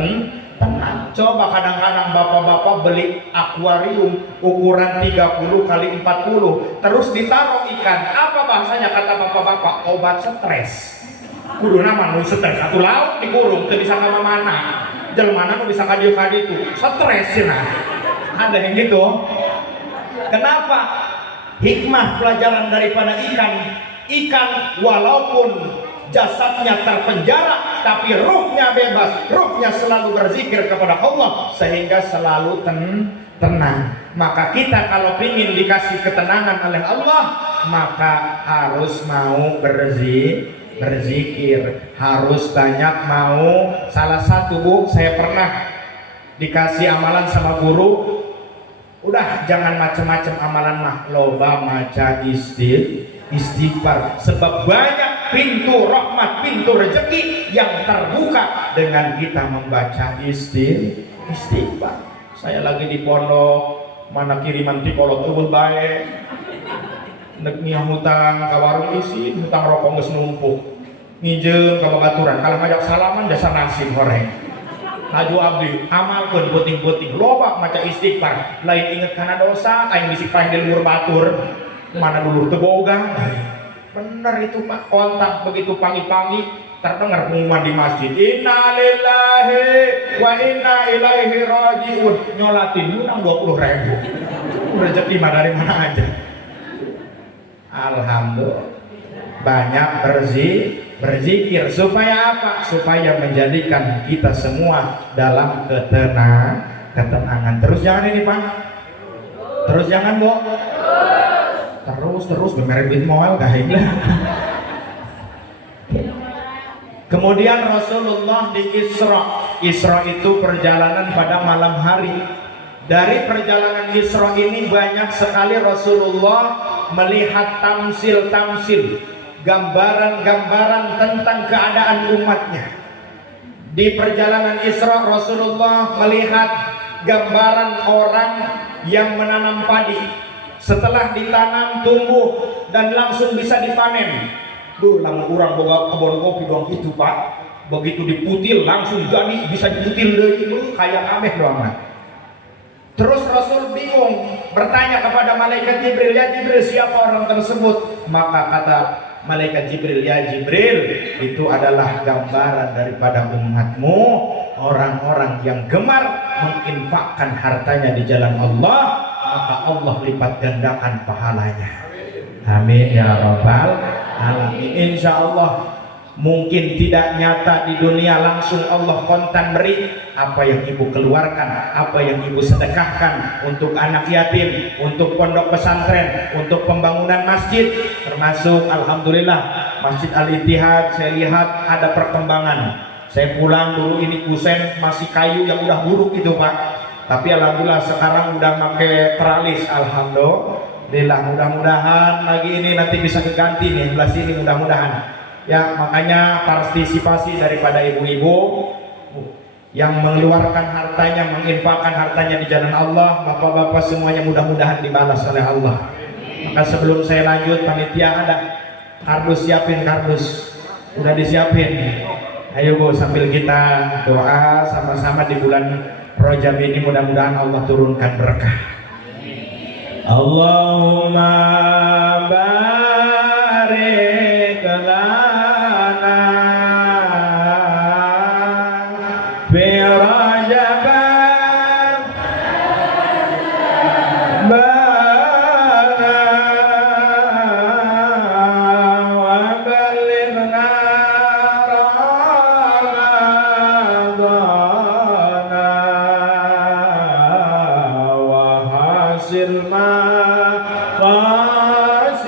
tenang. Coba kadang-kadang bapak-bapak beli akuarium ukuran 30 kali 40 terus ditaruh ikan. Apa bahasanya kata bapak-bapak? Obat stres. Kudu nama nu stres satu laut dikurung teu bisa ka mana. Jelmana nu bisa ka dieu ka ditu. Stres cenah. Ada yang gitu. Kenapa? Hikmah pelajaran daripada ikan walaupun jasadnya terpenjara tapi ruhnya bebas, ruhnya selalu berzikir kepada Allah sehingga selalu tenang. Maka kita kalau ingin dikasih ketenangan oleh Allah maka harus mau berzikir, harus banyak mau. Salah satu Bu, saya pernah dikasih amalan sama guru, udah jangan macam-macam amalan mah, loba maca istighfar, sebab banyak pintu rahmat, pintu rezeki yang terbuka dengan kita membaca istighfar. Saya lagi di pondok, mana kiriman ti kolot eueuh bae, nek ngiah hutang ka warung isin, hutang rokok geus numpuk, ngijeung ka babaturan, kalau ngajak salaman jasa nasi goreng. Laju abdi amalkeun puting-puting loba maca istighfar, lain inget kana dosa aing bisi paeh di luhur batur, mana dulu teu boga. Bener itu Pak, kontak begitu pagi-pagi terdengar pengumuman di masjid, innalillahi wa inna ilaihi rajiun, nyolatin menang 20.000. Rezeki mah dari mana aja. Alhamdulillah banyak berzikir supaya apa? Supaya menjadikan kita semua dalam ketenangan. Terus jangan ini Pak, terus jangan Bu, terus bemerebit moal kahinglah. Kemudian Rasulullah di Isra itu perjalanan pada malam hari. Dari perjalanan Isra ini banyak sekali Rasulullah melihat tamsil, gambaran-gambaran tentang keadaan umatnya. Di perjalanan Isra Rasulullah melihat gambaran orang yang menanam padi, setelah ditanam tumbuh dan langsung bisa dipanen. Lamun urang boga kebon kopi doang itu Pak, begitu diputil langsung jadi bisa diputil deui, kayak ameh doang. Terus Rasul bingung, bertanya kepada malaikat Jibril, ya Jibril siapa orang tersebut? Maka kata malaikat Jibril, ya Jibril, itu adalah gambaran daripada umatmu, orang-orang yang gemar menginfakkan hartanya di jalan Allah, maka Allah lipat gandakan pahalanya. Amin ya rabbal alamin. Insya Allah mungkin tidak nyata di dunia langsung Allah kontan beri apa yang ibu keluarkan, apa yang ibu sedekahkan untuk anak yatim, untuk pondok pesantren, untuk pembangunan masjid, termasuk alhamdulillah Masjid Al-Ittihad. Saya lihat ada perkembangan. Saya pulang dulu ini kusen masih kayu yang udah buruk itu Pak, tapi alhamdulillah sekarang udah pakai teralis. Alhamdulillah, mudah-mudahan lagi ini nanti bisa keganti nih sebelah sini, mudah-mudahan. Ya, makanya partisipasi daripada ibu-ibu yang mengeluarkan hartanya, menginfakkan hartanya di jalan Allah, bapak-bapak semuanya mudah-mudahan dibalas oleh Allah. Maka sebelum saya lanjut, panitia ada kardus, siapin kardus, udah disiapin. Ayo Bu, sambil kita doa sama-sama di bulan Rajab ini, mudah-mudahan Allah turunkan berkah. Allahumma barik lana fi Rajab wa ballighna Ramadana wa hasil ma qasidana.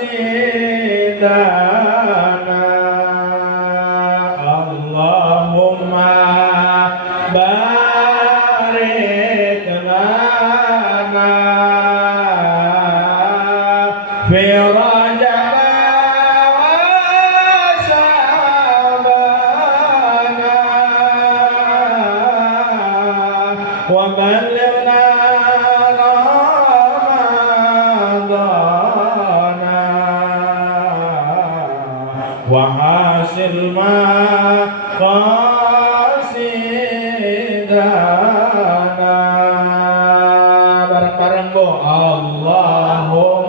Allahumma barik lana fi Rajab wa Sya'bana wa ballighna Ramadana wa hasil ma qasidana. Allahumma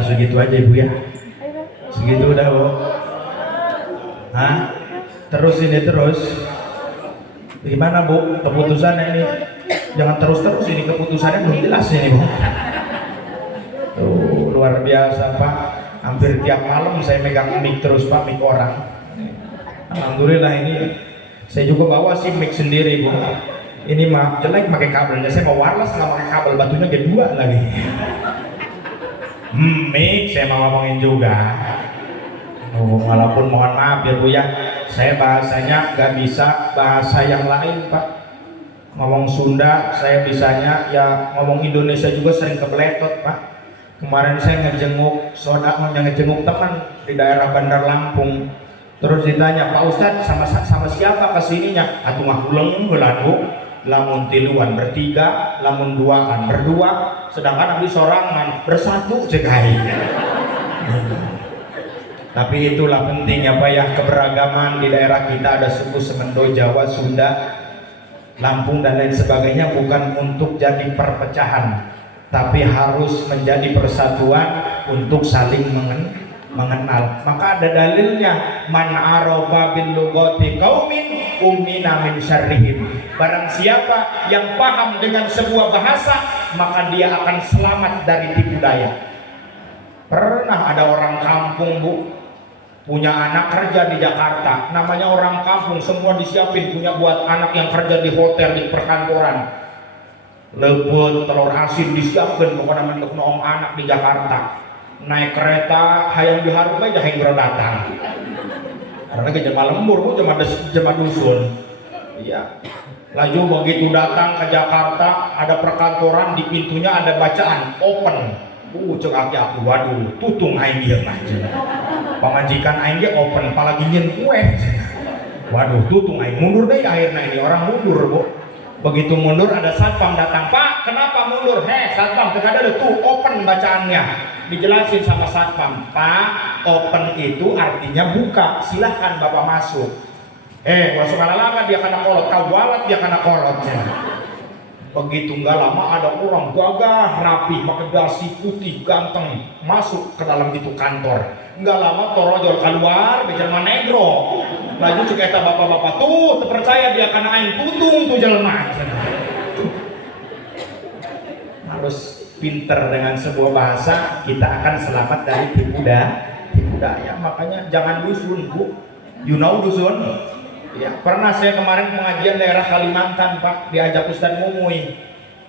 segitu aja ibu ya, segitu udah bu. Hah? Terus ini terus gimana bu keputusannya ini? Jangan terus ini keputusannya belum jelas ini bu. Tuh luar biasa pak, hampir tiap malam saya megang mic terus pak, mic orang. Alhamdulillah ini saya juga bawa sih mic sendiri bu. Ini mah jelek pakai kabelnya, saya mau wireless nggak pakai kabel, batunya kedua lagi. Mic saya mau ngomongin juga. Walaupun mohon maaf ya bu ya, saya bahasanya nggak bisa bahasa yang lain pak. Ngomong Sunda saya bisanya, ya ngomong Indonesia juga sering kebeletot pak. Kemarin saya ngejenguk ngejenguk teman di daerah Bandar Lampung. Terus ditanya, Pak Ustadz sama siapa kesininya? Atuh mah uleng belagu, lamun tiluan bertiga, lamun duaan berdua, sedangkan abdi sorangan bersatu cegai. Tapi itulah pentingnya Pak ya, keberagaman di daerah kita, ada suku Semendo, Jawa, Sunda, Lampung dan lain sebagainya, bukan untuk jadi perpecahan, tapi harus menjadi persatuan untuk saling mengenal. Maka ada dalilnya, man arafa bil lugati qaumin ummina min syarrihim. Barang siapa yang paham dengan sebuah bahasa, maka dia akan selamat dari tipu daya. Pernah ada orang kampung bu, punya anak kerja di Jakarta, namanya orang kampung, semua disiapin, punya buat anak yang kerja di hotel, di perkantoran, lepet, telur asin disiapkan, pokoknya untuk noong anak di Jakarta. Naik kereta hayang diharap aja hayang datang. Karena ke jemaah lembur, Bu, jemaah dusun. Iya. Laju begitu datang ke Jakarta, ada perkantoran, di pintunya ada bacaan open. Cek aku, waduh, tutung aing dia mah. Pamajikan aing dia open, apalagi nyen kue. Waduh, tutung aing mundur deh akhirnya ini orang mundur, Bu. Begitu mundur ada satpam datang, Pak, kenapa mundur? Satpam, terkadang ada tuh open bacaannya. Dijelasin sama satpam, Pak, open itu artinya buka, silahkan Bapak masuk. Masuk lama dia kena kolot, kawalat dia kena kolot. Begitu nggak lama ada orang gagah, rapi, pakai dasi putih, ganteng, masuk ke dalam itu kantor. Nggak lama torojol keluar, bicara negro. Laju cek eta bapak-bapak tuh, terpercaya dia kena aing tutung tuh jelema. Harus pinter dengan sebuah bahasa, kita akan selamat dari tipu daya. Makanya jangan dusun, Bu. You know dusun? Ya, pernah saya kemarin pengajian daerah Kalimantan, Pak, diajak Ustadz Mumuy.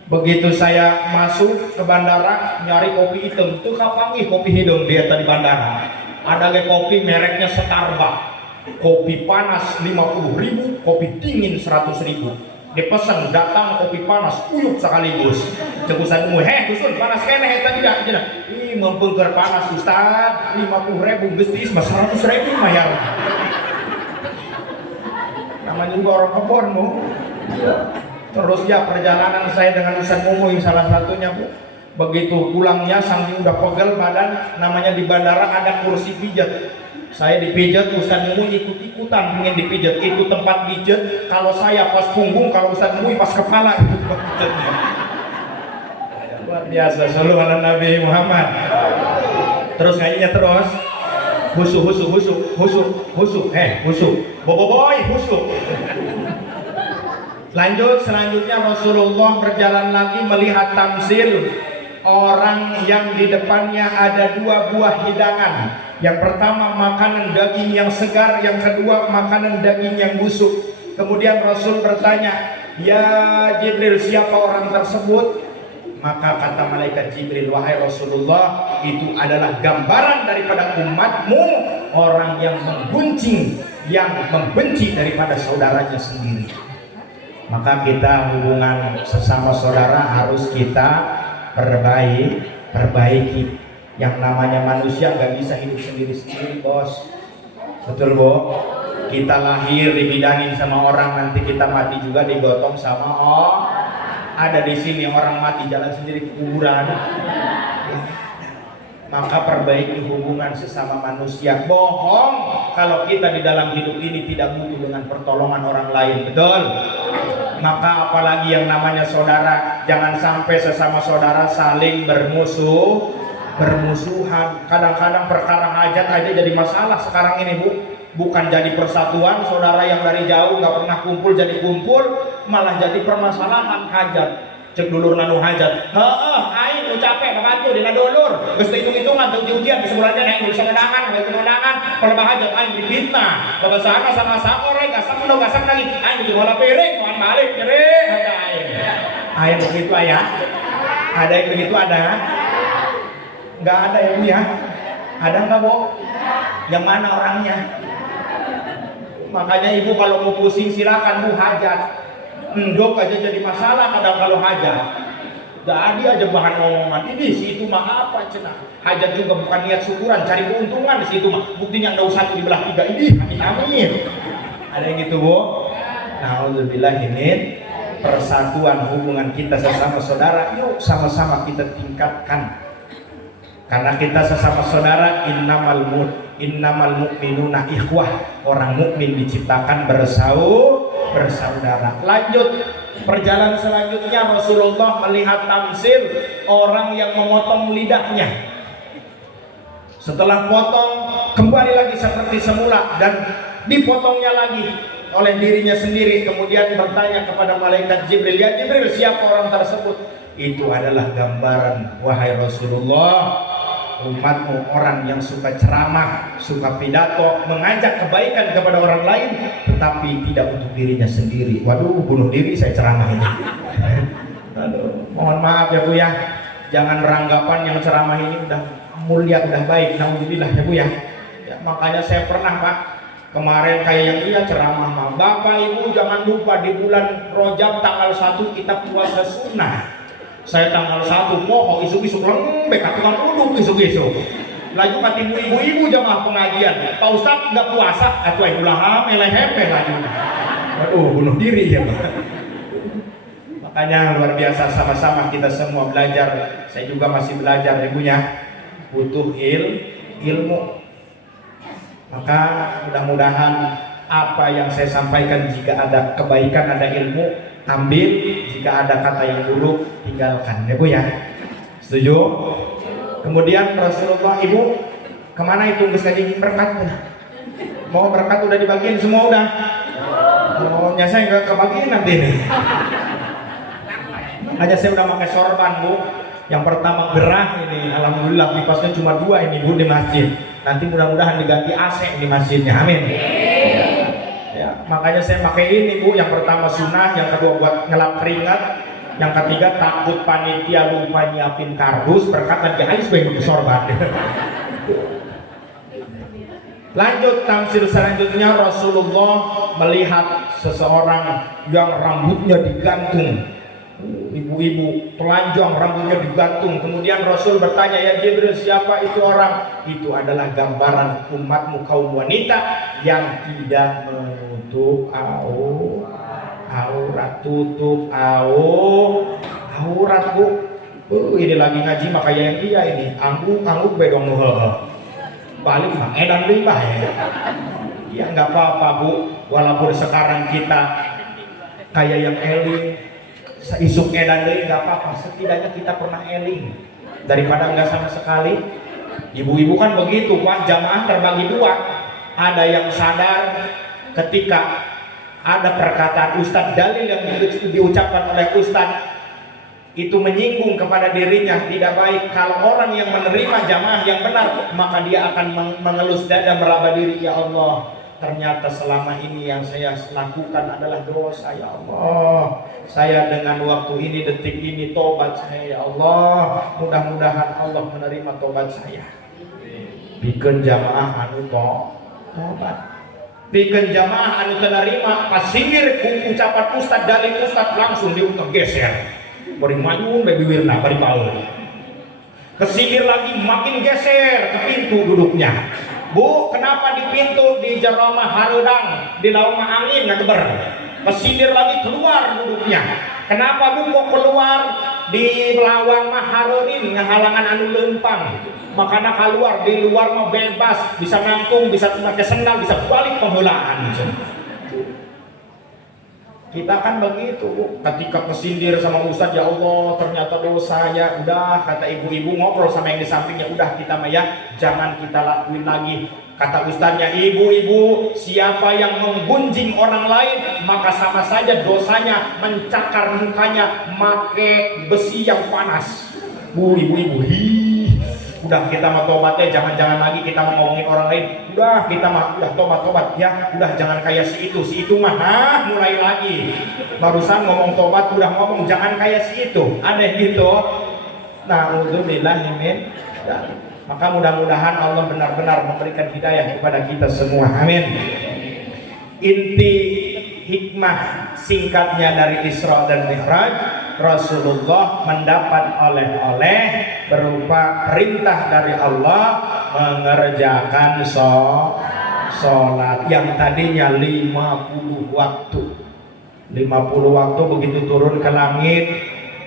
Begitu saya masuk ke bandara nyari kopi hitam, tuh kapangi kopi hidung dia tadi bandara. Ada kopi mereknya Starbucks. Kopi panas 50.000, kopi dingin 100.000. Dipesan datang kopi panas uyuk sekaligus. Cek Ustadz Mumuy, dusun panas keneh tadi dah. Ih, mempengker panas Ustadz, 50.000 geus tiis mah 100.000 mayar. Namanya juga orang kebon, Bu. Terus ya perjalanan saya dengan Ustadz Mumuy salah satunya, Bu. Begitu pulangnya saking udah pegel badan, namanya di bandara ada kursi pijat. Saya dipijat, Ustadz Mumuy ikut-ikutan pengen dipijat. Itu tempat pijat, kalau saya pas punggung, kalau Ustadz Mumuy pas kepala itu pijatnya. Luar biasa, sallu ala Nabi Muhammad. Terus ngajinya terus. Husu, boboiboy, husu. Lanjut, selanjutnya Rasulullah berjalan lagi melihat tamsil orang yang di depannya ada 2 buah hidangan. Yang pertama makanan daging yang segar, yang kedua makanan daging yang busuk. Kemudian Rasul bertanya, ya Jibril, siapa orang tersebut? Maka kata malaikat Jibril, wahai Rasulullah, itu adalah gambaran daripada umatmu, orang yang menggunjing, yang membenci daripada saudaranya sendiri. Maka kita hubungan sesama saudara harus kita perbaiki. Yang namanya manusia nggak bisa hidup sendiri-sendiri, bos. Betul, Bu? Kita lahir dibidangin sama orang, nanti kita mati juga digotong sama orang. Ada di sini orang mati jalan sendiri ke kuburan. Maka perbaiki hubungan sesama manusia. Bohong kalau kita di dalam hidup ini tidak butuh dengan pertolongan orang lain, betul? Maka apalagi yang namanya saudara, jangan sampai sesama saudara saling bermusuhan. Kadang-kadang perkara hajat aja jadi masalah sekarang ini, Bu. Bukan jadi persatuan, saudara yang dari jauh nggak pernah kumpul jadi kumpul, malah jadi permasalahan hajat. Cek dulur nanu hajat, aing nu capek membantu dina dulur, geus hitung-hitungan teu ujian sebulannya naik nulis undangan, kalau hajat aing dipitnah, babasana sama sakoreng, gasam nu gasam lagi, aing di bola piring, mohon balik nyeri, ada aing begitu ayah, ada yang begitu ada, nggak ada ya, Bu, ya, ada nggak, Bu? Yang mana orangnya? Makanya ibu kalau mau pusing silakan, Bu, hajat. Endok aja jadi masalah kadang kalau hajat. Jadi aja bahan omongan ini si itu mah apa cenah. Hajat juga bukan niat syukuran, cari keuntungan di situ mah. Buktinya enggak usah dibelah 3 ini, amin. Ada yang gitu, Bu. Nauzubillah, ini persatuan hubungan kita sesama saudara. Yuk sama-sama kita tingkatkan. Karena kita sesama saudara, innamal mu'minuna ikhwah. Orang mukmin diciptakan bersaudara. Lanjut, perjalanan selanjutnya Rasulullah melihat tamsil orang yang memotong lidahnya. Setelah potong, kembali lagi seperti semula dan dipotongnya lagi oleh dirinya sendiri. Kemudian bertanya kepada malaikat Jibril, ya Jibril, siapa orang tersebut? Itu adalah gambaran, wahai Rasulullah, umatmu orang yang suka ceramah, suka pidato, mengajak kebaikan kepada orang lain, tetapi tidak untuk dirinya sendiri. Waduh, bunuh diri saya ceramah ini. Aduh, mohon maaf ya, Bu, ya. Jangan beranggapan yang ceramah ini udah mulia, udah baik. Alhamdulillah ya, Bu, ya. Ya, makanya saya pernah, Pak, Kemarin kayak yang iya ceramah mah, Bapak Ibu jangan lupa di bulan Rajab tanggal 1 kita puasa sunnah. Saya tanggal 1 poho isuk-isuk lembek aturan uduk isuk-isuk. Laju kata ibu-ibu jamaah pengajian, Pak Ustadz nggak puasa, atau ibu lah melehepe laju. Aduh, bunuh diri ya Pak. Makanya luar biasa sama-sama kita semua belajar. Saya juga masih belajar ibunya, butuh ilmu. Maka mudah-mudahan apa yang saya sampaikan, jika ada kebaikan, ada ilmu, ambil. Jika ada kata yang buruk, tinggalkan ya Bu ya. Setuju? Kemudian Rasulullah, Ibu kemana itu geus kaji berkat? Mau berkat udah dibagiin semua udah? Oh, saya nggak kebagian nanti nih. Makanya saya udah pakai sorban Bu. Yang pertama gerah ini, alhamdulillah kipasnya cuma 2 ini Bu di masjid. Nanti mudah-mudahan diganti AC di masjidnya, amin. Ya, makanya saya pakai ini Bu. Yang pertama sunnah, yang kedua buat ngelap keringat, yang ketiga takut panitia lupa nyiapin kardus berkat nanti ais pengen sorban. Lanjut tafsir selanjutnya, Rasulullah melihat seseorang yang rambutnya digantung. Ibu-ibu telanjang rambutnya digantung. Kemudian Rasul bertanya, ya Jibril, siapa itu orang? Itu adalah gambaran umatmu kaum wanita yang tidak menutup aurat, tutup aurat Bu. Ini lagi ngaji makanya yang iya ini angguk bedong balik mah edan deui bah ya. Ya nggak apa-apa Bu, walaupun sekarang kita kayak yang eling isuk edan deui nggak apa-apa, setidaknya kita pernah eling daripada nggak sama sekali. Ibu-ibu kan begitu Pak, jamaah terbagi 2. Ada yang sadar ketika ada perkataan Ustadz, dalil yang diucapkan oleh Ustadz itu menyinggung kepada dirinya, tidak baik. Kalau orang yang menerima jamaah yang benar, maka dia akan mengelus dada, meraba diri, ya Allah, ternyata selama ini yang saya lakukan adalah dosa, ya Allah. Saya dengan waktu ini, detik ini, tobat saya, ya Allah. Mudah-mudahan Allah menerima tobat saya. Bikin jamaah anu tobat. Bikin jamaah anu terima, pas singgir ucapan Ustadz, dalil Ustadz, langsung diutak geser. Bari mayun bae bibirna bari baul. Kesinggir lagi makin geser ke pintu duduknya. Bu, kenapa di pintu di jero mah hareudang, di laut mah angin ngageber. Kesinggir lagi keluar duduknya. Kenapa Bu kok keluar di lawang mah hareunin ngahalangan anu leumpang. Makanya keluar, di luar mah bebas, bisa nampung, bisa pakai sendal, bisa balik pembelaan. Kita kan begitu Bu, ketika kesindir sama Ustadz, ya Allah ternyata dosa ya, udah kata ibu-ibu ngobrol sama yang di sampingnya, udah kita mah ya jangan kita lakuin lagi. Kata Ustadznya, ibu-ibu siapa yang menggunjing orang lain maka sama saja dosanya mencakar mukanya make besi yang panas. Bu, ibu-ibu, udah kita mah tobatnya jangan lagi kita mau ngomongin orang lain. Udah kita mah udah tobat ya, udah jangan kayak si itu mah mulai lagi. Barusan ngomong tobat udah ngomong jangan kayak si itu. Ada gitu. Na'udzubillah min. Maka mudah-mudahan Allah benar-benar memberikan hidayah kepada kita semua. Amin. Inti hikmah singkatnya dari Isra dan Mi'raj, Rasulullah mendapat oleh-oleh berupa perintah dari Allah mengerjakan sholat yang tadinya 50 waktu. 50 waktu begitu turun ke langit,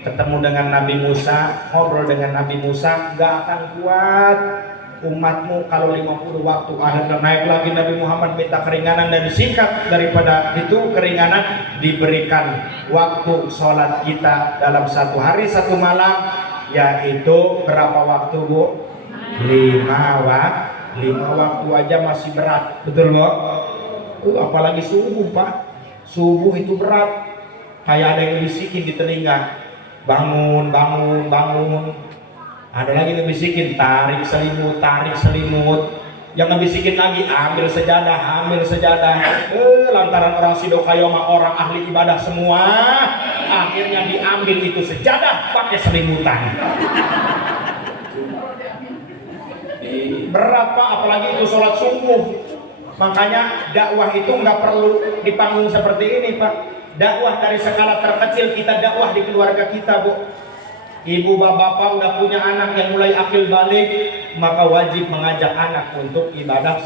ketemu dengan Nabi Musa, ngobrol dengan Nabi Musa, gak akan kuat umatmu kalau 50 waktu. Akhirnya naik lagi Nabi Muhammad minta keringanan, dan singkat daripada itu keringanan, diberikan waktu sholat kita dalam 1 hari 1 malam, yaitu berapa waktu Bu? 5 waktu aja masih berat, betul Bu? Apalagi subuh Pak, subuh itu berat, kayak ada yang bisikin di telinga, bangun. Ada lagi yang bisikin tarik selimut. Yang ngebisikin lagi ambil sejadah. Lantaran orang Sidokayo mah orang ahli ibadah semua, akhirnya diambil itu sejadah pakai selimutan. Berat Pak, apalagi itu sholat subuh. Makanya dakwah itu nggak perlu di panggung seperti ini, Pak. Dakwah dari skala terkecil, kita dakwah di keluarga kita, Bu. Ibu bapak udah punya anak yang mulai akil balik, maka wajib mengajak anak untuk ibadah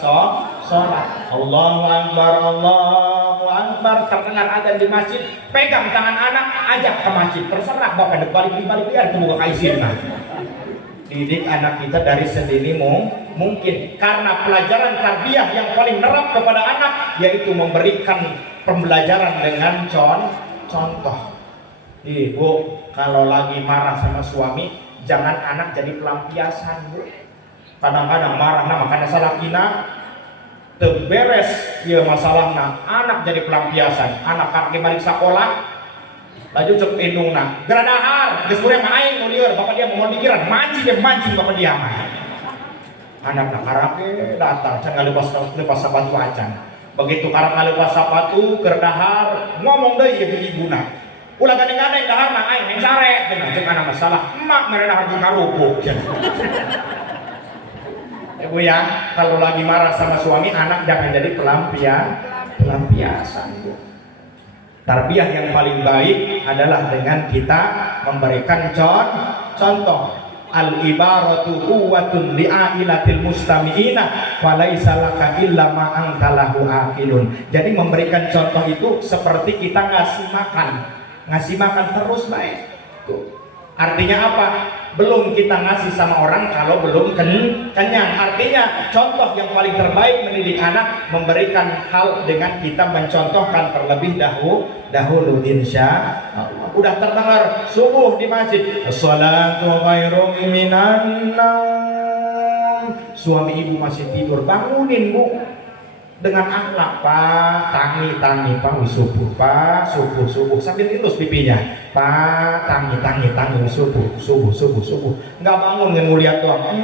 sholat. Allahu Akbar, Allahu Akbar. Terdengar adzan di masjid, pegang tangan anak, ajak ke masjid. Terserah bapak balik biar tunggu kaisir. Didik anak kita dari sedini mungkin, karena pelajaran tarbiyah yang paling nerap kepada anak yaitu memberikan pembelajaran dengan contoh. Ibu kalau lagi marah sama suami, jangan anak jadi pelampiasan, Bu. Kadang-kadang marah makanya salah kina terberes ya masalahnya, anak jadi pelampiasan. Anak kaki balik sekolah baju cek indungna geradahar geus kurang aing nu lieur bapak dia mohon pikiran mancing bapak dia mah anak nakarake datar can ngalepas sapatu acan begitu karep ngalepas sapatu gerdahar ngomong deui ieu ibuna ulah gadeng-gadeng dahar mah aing yang sare cenah ceuk anak masalah emak mere dahar jeung karupuk cenah. Ibu ya, kalau lagi marah sama suami, anak jangan jadi pelampiasan. Tarbiyah yang paling baik adalah dengan kita memberikan contoh. Al-ibaratu quwwatun li'ailatil mustami'ina falaisa laka illa ma anta lahu aqilun. Jadi memberikan contoh itu seperti kita ngasih makan terus baik. Tuh. Artinya apa? Belum kita ngasih sama orang kalau belum kenyang. Artinya contoh yang paling terbaik mendidik anak memberikan hal dengan kita mencontohkan terlebih dahulu insya Allah. Udah terdengar subuh di masjid, as-salatu khairum minan naum. Suami ibu masih tidur, bangunin Bu dengan akhlak, Pak, tangi Pak, subuh Pak, subuh sambil ilus pipinya, Pak, tangi subuh, nggak bangun dengan mulia doang,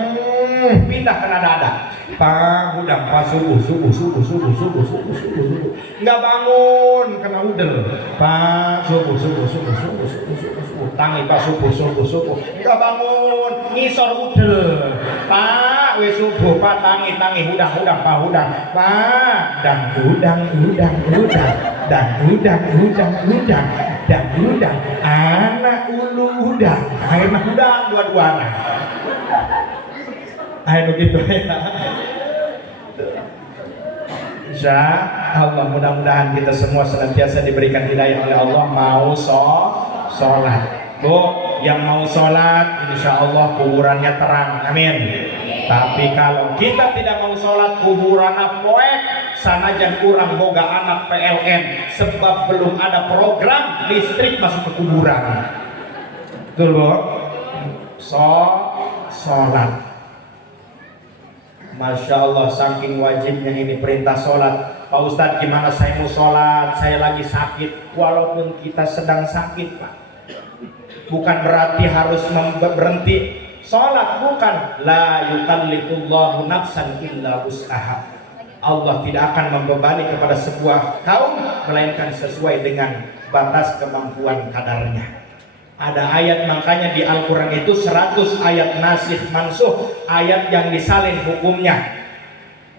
pindah ke nada, Pak, udang Pak, subuh, nggak bangun kena udel, Pak, subuh, tangi Pak, subuh, nggak bangun ngisor udel, Pak, we subuh Pak, tangi udang Pak, dan udang anak ulu udang air mah udang dua-duanya air begitu ya. Insya Allah mudah-mudahan kita semua senantiasa diberikan hidayah oleh Allah mau sholat. Bu, yang mau sholat insya Allah kuburannya terang, amin. Tapi kalau kita tidak mau sholat kuburan poek sanajan kurang boga anak PLN sebab belum ada program listrik masuk ke kuburan. Betul Bu? Sholat. Masya Allah saking wajibnya ini perintah sholat. Pak Ustadz gimana saya mau sholat? Saya lagi sakit. Walaupun kita sedang sakit Pak, bukan berarti harus berhenti sholat, bukan. La yukallifullahu nafsan illa wus'aha. Allah tidak akan membebani kepada sebuah kaum melainkan sesuai dengan batas kemampuan kadarnya. Ada ayat makanya di Al-Quran itu 100 ayat nasikh mansuh, ayat yang disalin hukumnya.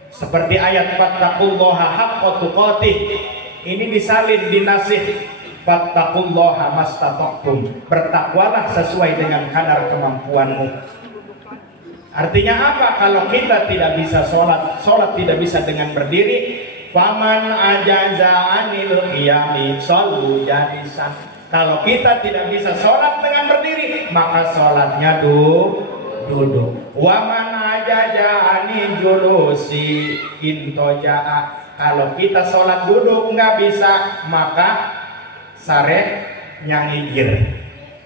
Seperti ayat fattaqullaha haqqa tuqatih, ini disalin dinasikh fattaqullaha mastata'tum, bertakwalah sesuai dengan kadar kemampuanmu. Artinya apa? Kalau kita tidak bisa sholat tidak bisa dengan berdiri. Faman ajaza anil qiyami shollu jalisan. Kalau kita tidak bisa sholat dengan berdiri, maka sholatnya duduk. Waman ajaza anil julusi intoja'a. Kalau kita sholat duduk nggak bisa, maka sare nyangigir,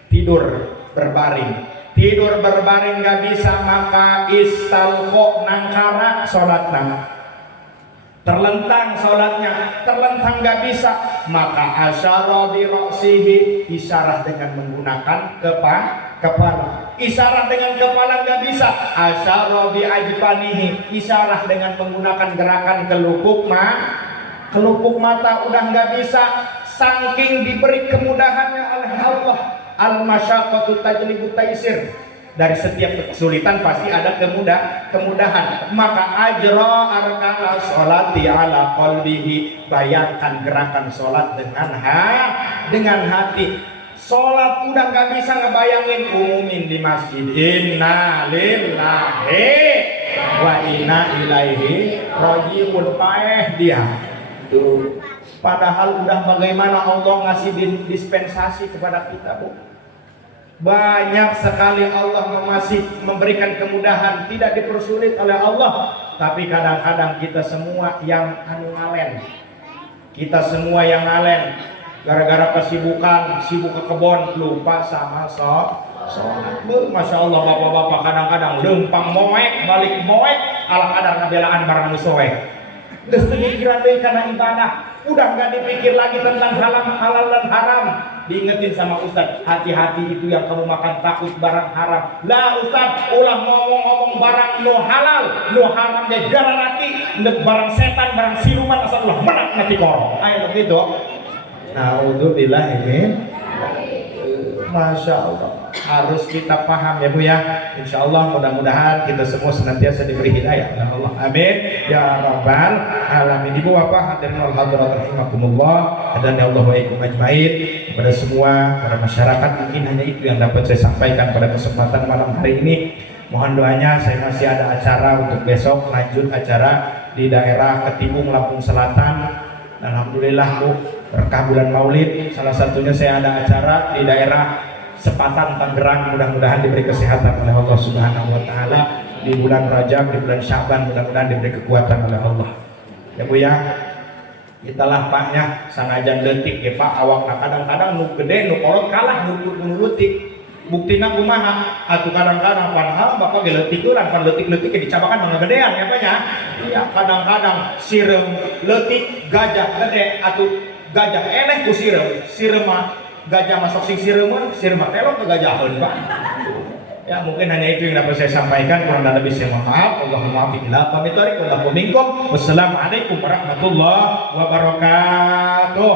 tidur berbaring nggak bisa, maka istalqo nangkara sholatnya, terlentang sholatnya, terlentang nggak bisa, maka asyara bi ra'sihi, isyarah dengan menggunakan kepala, isyarah dengan kepala nggak bisa, asyara bi ajfanihi, isyarah dengan menggunakan gerakan kelupuk mata udah nggak bisa. Saking diberi kemudahannya oleh Allah, al-masyaqqatu tajlibu taisir, Dari setiap kesulitan pasti ada kemudahan. Maka ajra arkana sholati ala qalbihi, bayangkan gerakan sholat dengan hati. Sholat udah gak bisa ngebayangin, umumin di masjid, inna lillahi wa inna ilaihi rajiun, paeh dia tuh. Padahal udah bagaimana Allah ngasih dispensasi kepada kita, Bu. Banyak sekali Allah masih memberikan kemudahan, tidak dipersulit oleh Allah. Tapi kadang-kadang kita semua yang ngalen. Kita semua yang ngalen. Gara-gara kesibukan, sibuk ke kebon, lupa sama sholat. Masya Allah, bapak-bapak kadang-kadang lempang moek, balik moek, ala kadar ngabelaan barang musoek. Terus pikiran deh karena ibadah. Udah nggak dipikir lagi tentang halal dan haram. Diingetin sama Ustadz, hati-hati itu yang kamu makan takut barang haram. Lah Ustadz, ulah ngomong-ngomong barang no halal, no haram deh gararati, barang setan, barang siluman asal ulah menak nanti korong. Ayo begitu. Naudzubillah ini. Masya Allah, harus kita paham ya Bu ya. Insya Allah mudah-mudahan kita semua senantiasa diberi hidayah oleh Allah. Amin ya rabbal alamin. Ibu bapak hadirin wal hadirat rahimakumullah, dan ya Allah wa ikum ajmain. Kepada semua para masyarakat, mungkin hanya itu yang dapat saya sampaikan pada kesempatan malam hari ini. Mohon doanya, saya masih ada acara untuk besok, lanjut acara di daerah Ketibung, Lampung Selatan. Alhamdulillah Bu, berkah bulan Maulid, salah satunya saya ada acara di daerah Sepatan, Tangerang. Mudah-mudahan diberi kesehatan oleh Allah Subhanahu wa taala di bulan Rajab, di bulan Syaban, mudah-mudahan diberi kekuatan oleh Allah. Ya Bu ya. Italah paknya sangajan letik ya Pak, awakna kadang-kadang nu gede nu kolot kalah nu letik. Buktina kumaha atuh kadang-kadang padahal bapak ge leutik urang pan leutik-leutik ge dicabakan mangga gedean ya Pak nya. Iya, kadang-kadang sireum leutik gajah gede atuh gajah eneh ku sireum mah gajah masuk sing sireum mah telok ke gajaheun Pak. Ya mungkin hanya itu yang dapat saya sampaikan, kurang dan lebih saya mohon maaf. Allahumma afiqillah pamit wallahu minkum. Wassalamualaikum warahmatullahi wabarakatuh.